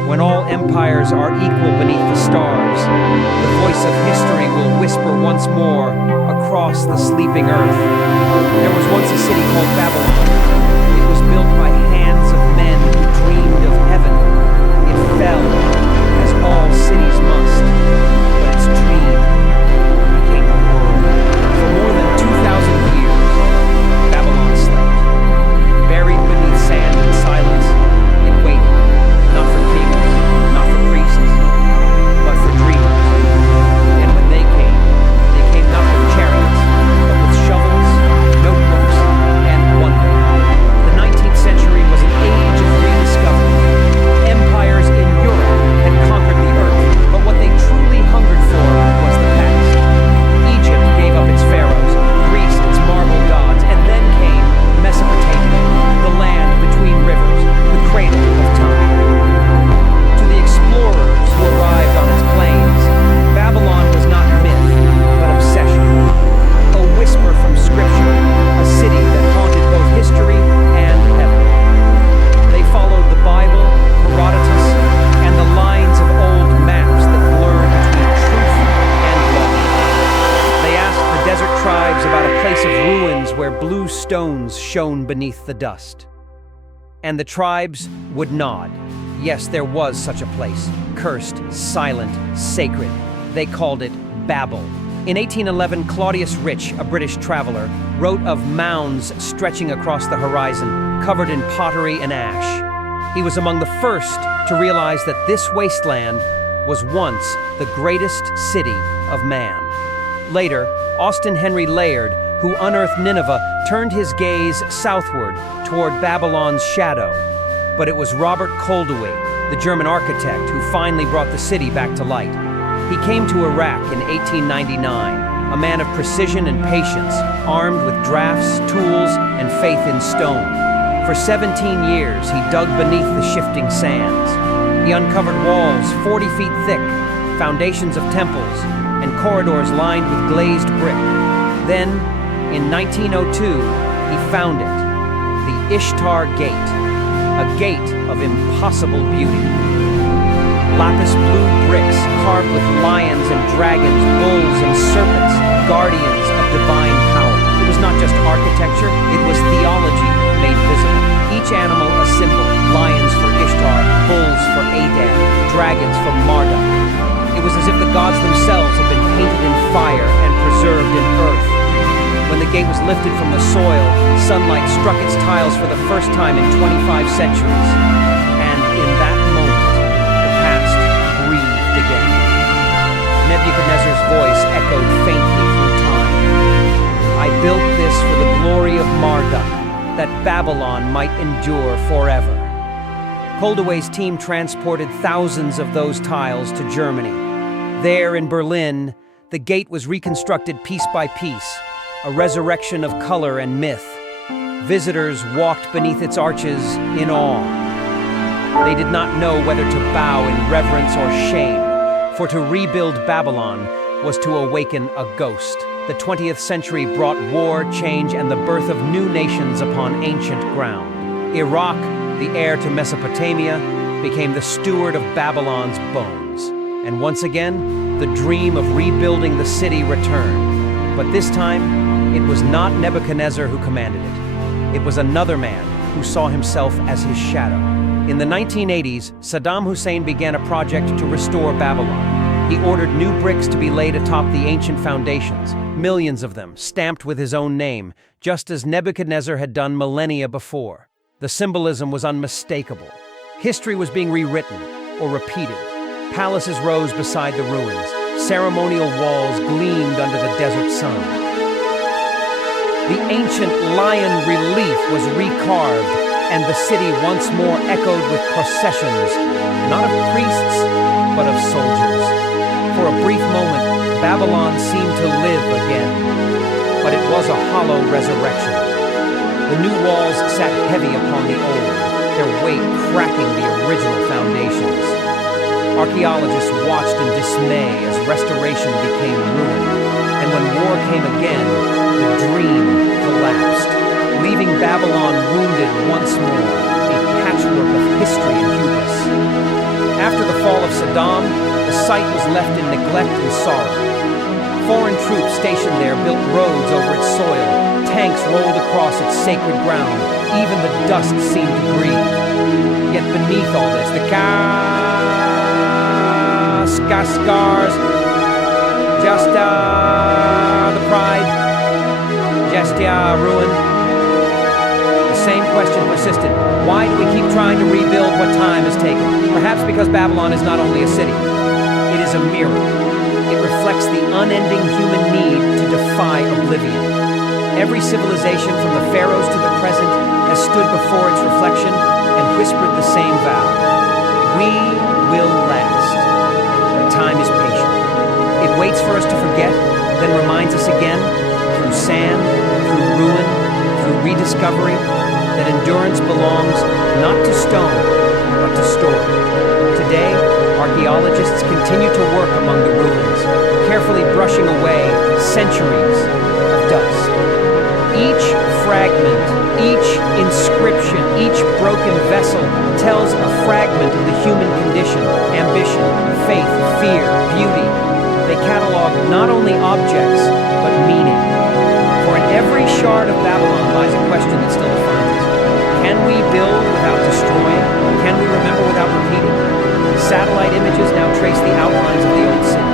when all empires are equal beneath the stars, the voice of history will whisper once more across the sleeping earth. There was once a city called Babylon. Built by hands of men who dreamed of heaven. It fell, as all cities must, but its dream became a world. For more than 2,000 years, massive ruins where blue stones shone beneath the dust. And the tribes would nod. Yes, there was such a place, cursed, silent, sacred. They called it Babel. In 1811, Claudius Rich, a British traveler, wrote of mounds stretching across the horizon, covered in pottery and ash. He was among the first to realize that this wasteland was once the greatest city of man. Later, Austin Henry Layard, who unearthed Nineveh, turned his gaze southward toward Babylon's shadow. But it was Robert Koldewey, the German architect, who finally brought the city back to light. He came to Iraq in 1899, a man of precision and patience, armed with drafts, tools, and faith in stone. For 17 years, he dug beneath the shifting sands. He uncovered walls 40 feet thick, foundations of temples, and corridors lined with glazed brick. Then, in 1902, he found it, the Ishtar Gate, a gate of impossible beauty. Lapis blue bricks carved with lions and dragons, bulls and serpents, guardians of divine power. It was not just architecture, it was theology made visible. Each animal a symbol, lions for Ishtar, bulls for Adad, dragons for Marduk. It was as if the gods themselves had been painted in fire and preserved in earth. When the gate was lifted from the soil, sunlight struck its tiles for the first time in 25 centuries. And in that moment, the past breathed again. Nebuchadnezzar's voice echoed faintly through time. I built this for the glory of Marduk, that Babylon might endure forever. Koldewey's team transported thousands of those tiles to Germany. There in Berlin, the gate was reconstructed piece by piece, a resurrection of color and myth. Visitors walked beneath its arches in awe. They did not know whether to bow in reverence or shame, for to rebuild Babylon was to awaken a ghost. The 20th century brought war, change, and the birth of new nations upon ancient ground. Iraq, the heir to Mesopotamia, became the steward of Babylon's bones. And once again, the dream of rebuilding the city returned. But this time, it was not Nebuchadnezzar who commanded it. It was another man who saw himself as his shadow. In the 1980s, Saddam Hussein began a project to restore Babylon. He ordered new bricks to be laid atop the ancient foundations, millions of them stamped with his own name, just as Nebuchadnezzar had done millennia before. The symbolism was unmistakable. History was being rewritten or repeated. Palaces rose beside the ruins. Ceremonial walls gleamed under the desert sun. The ancient lion relief was recarved, and the city once more echoed with processions, not of priests, but of soldiers. For a brief moment, Babylon seemed to live again, but it was a hollow resurrection. The new walls sat heavy upon the old, their weight cracking the original foundations. Archaeologists watched in dismay as restoration became ruin, and when war came again, the dream collapsed, leaving Babylon wounded once more, a patchwork of history and hubris. After the fall of Saddam, the site was left in neglect and sorrow. Foreign troops stationed there built roads over its soil, tanks rolled across its sacred ground, even the dust seemed to breathe. Yet beneath all this, the scars, the pride, ruin. The same question persisted. Why do we keep trying to rebuild what time has taken? Perhaps because Babylon is not only a city, it is a mirror. It reflects the unending human need to defy oblivion. Every civilization from the pharaohs to the present has stood before its reflection and whispered the same vow. We will last. But time is patient. It waits for us to forget, then reminds us again, through sand, through ruin, through rediscovery, that endurance belongs not to stone, but to story. Today, archaeologists continue to work among the ruins, carefully brushing away centuries of dust. Each fragment, each inscription, each broken vessel tells a fragment of the human condition, ambition, faith, fear, beauty. They catalog not only objects, but meaning. For in every shard of Babylon lies a question that still defines us. Can we build without destroying? Can we remember without repeating? Satellite images now trace the outlines of the old city.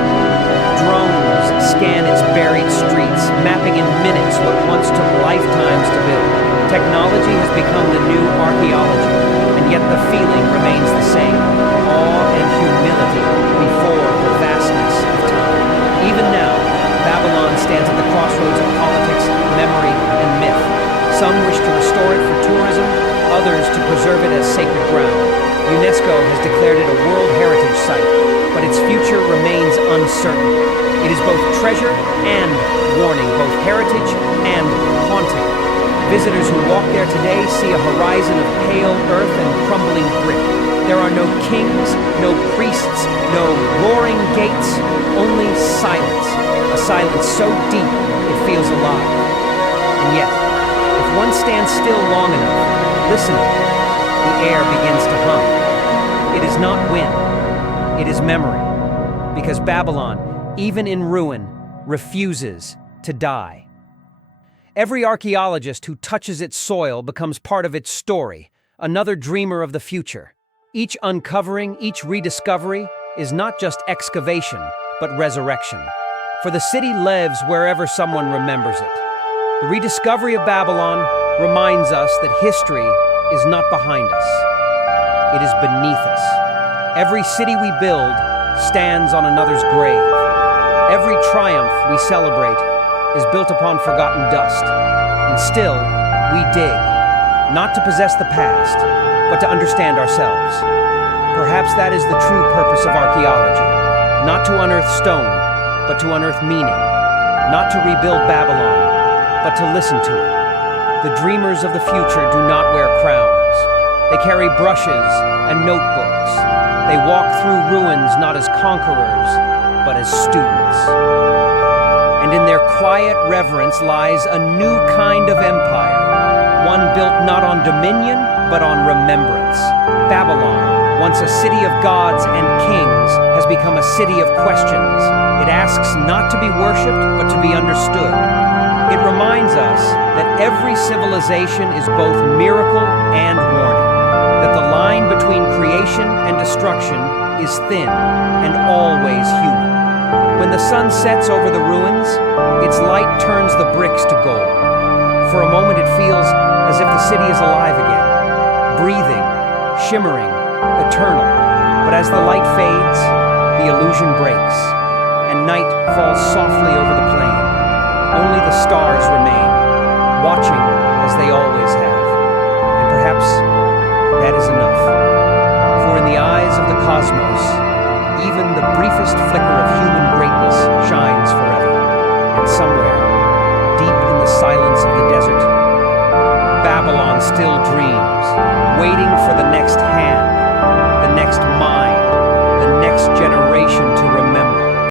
Drones scan its buried streets, mapping in minutes what once took lifetimes to build. Technology has become the new archaeology, and yet the feeling remains the same: awe and humility before the vastness of time. Even now, Babylon stands at the crossroads of politics, memory, and myth. Some wish to restore it for tourism, others to preserve it as sacred ground. UNESCO has declared it a World Heritage Site, but its future remains uncertain. It is both treasure and warning, both heritage and haunting. Visitors who walk there today see a horizon of pale earth and crumbling brick. There are no kings, no priests, no roaring gates, only silence. A silence so deep it feels alive. And yet, if one stands still long enough, listening, the air begins to hum. It is not wind, it is memory. Because Babylon, even in ruin, refuses to die. Every archaeologist who touches its soil becomes part of its story, another dreamer of the future. Each uncovering, each rediscovery is not just excavation, but resurrection. For the city lives wherever someone remembers it. The rediscovery of Babylon reminds us that history is not behind us. It is beneath us. Every city we build stands on another's grave. Every triumph we celebrate is built upon forgotten dust. And still, we dig, not to possess the past, but to understand ourselves. Perhaps that is the true purpose of archaeology, not to unearth stone, but to unearth meaning, not to rebuild Babylon, but to listen to it. The dreamers of the future do not wear crowns. They carry brushes and notebooks. They walk through ruins not as conquerors, but as students. And in their quiet reverence lies a new kind of empire, one built not on dominion, but on remembrance. Babylon, once a city of gods and kings, has become a city of questions. It asks not to be worshipped, but to be understood. It reminds us that every civilization is both miracle and warning, that the line between creation and destruction is thin and always human. When the sun sets over the ruins, its light turns the bricks to gold. For a moment it feels as if the city is alive again, breathing, shimmering, eternal. But as the light fades, the illusion breaks, and night falls softly over the plain. Only the stars remain, watching as they always have. And perhaps that is enough. For in the eyes of the cosmos, even the briefest flicker of human greatness shines forever. And somewhere, deep in the silence of the desert, Babylon still dreams, waiting for the next hand, the next mind, the next generation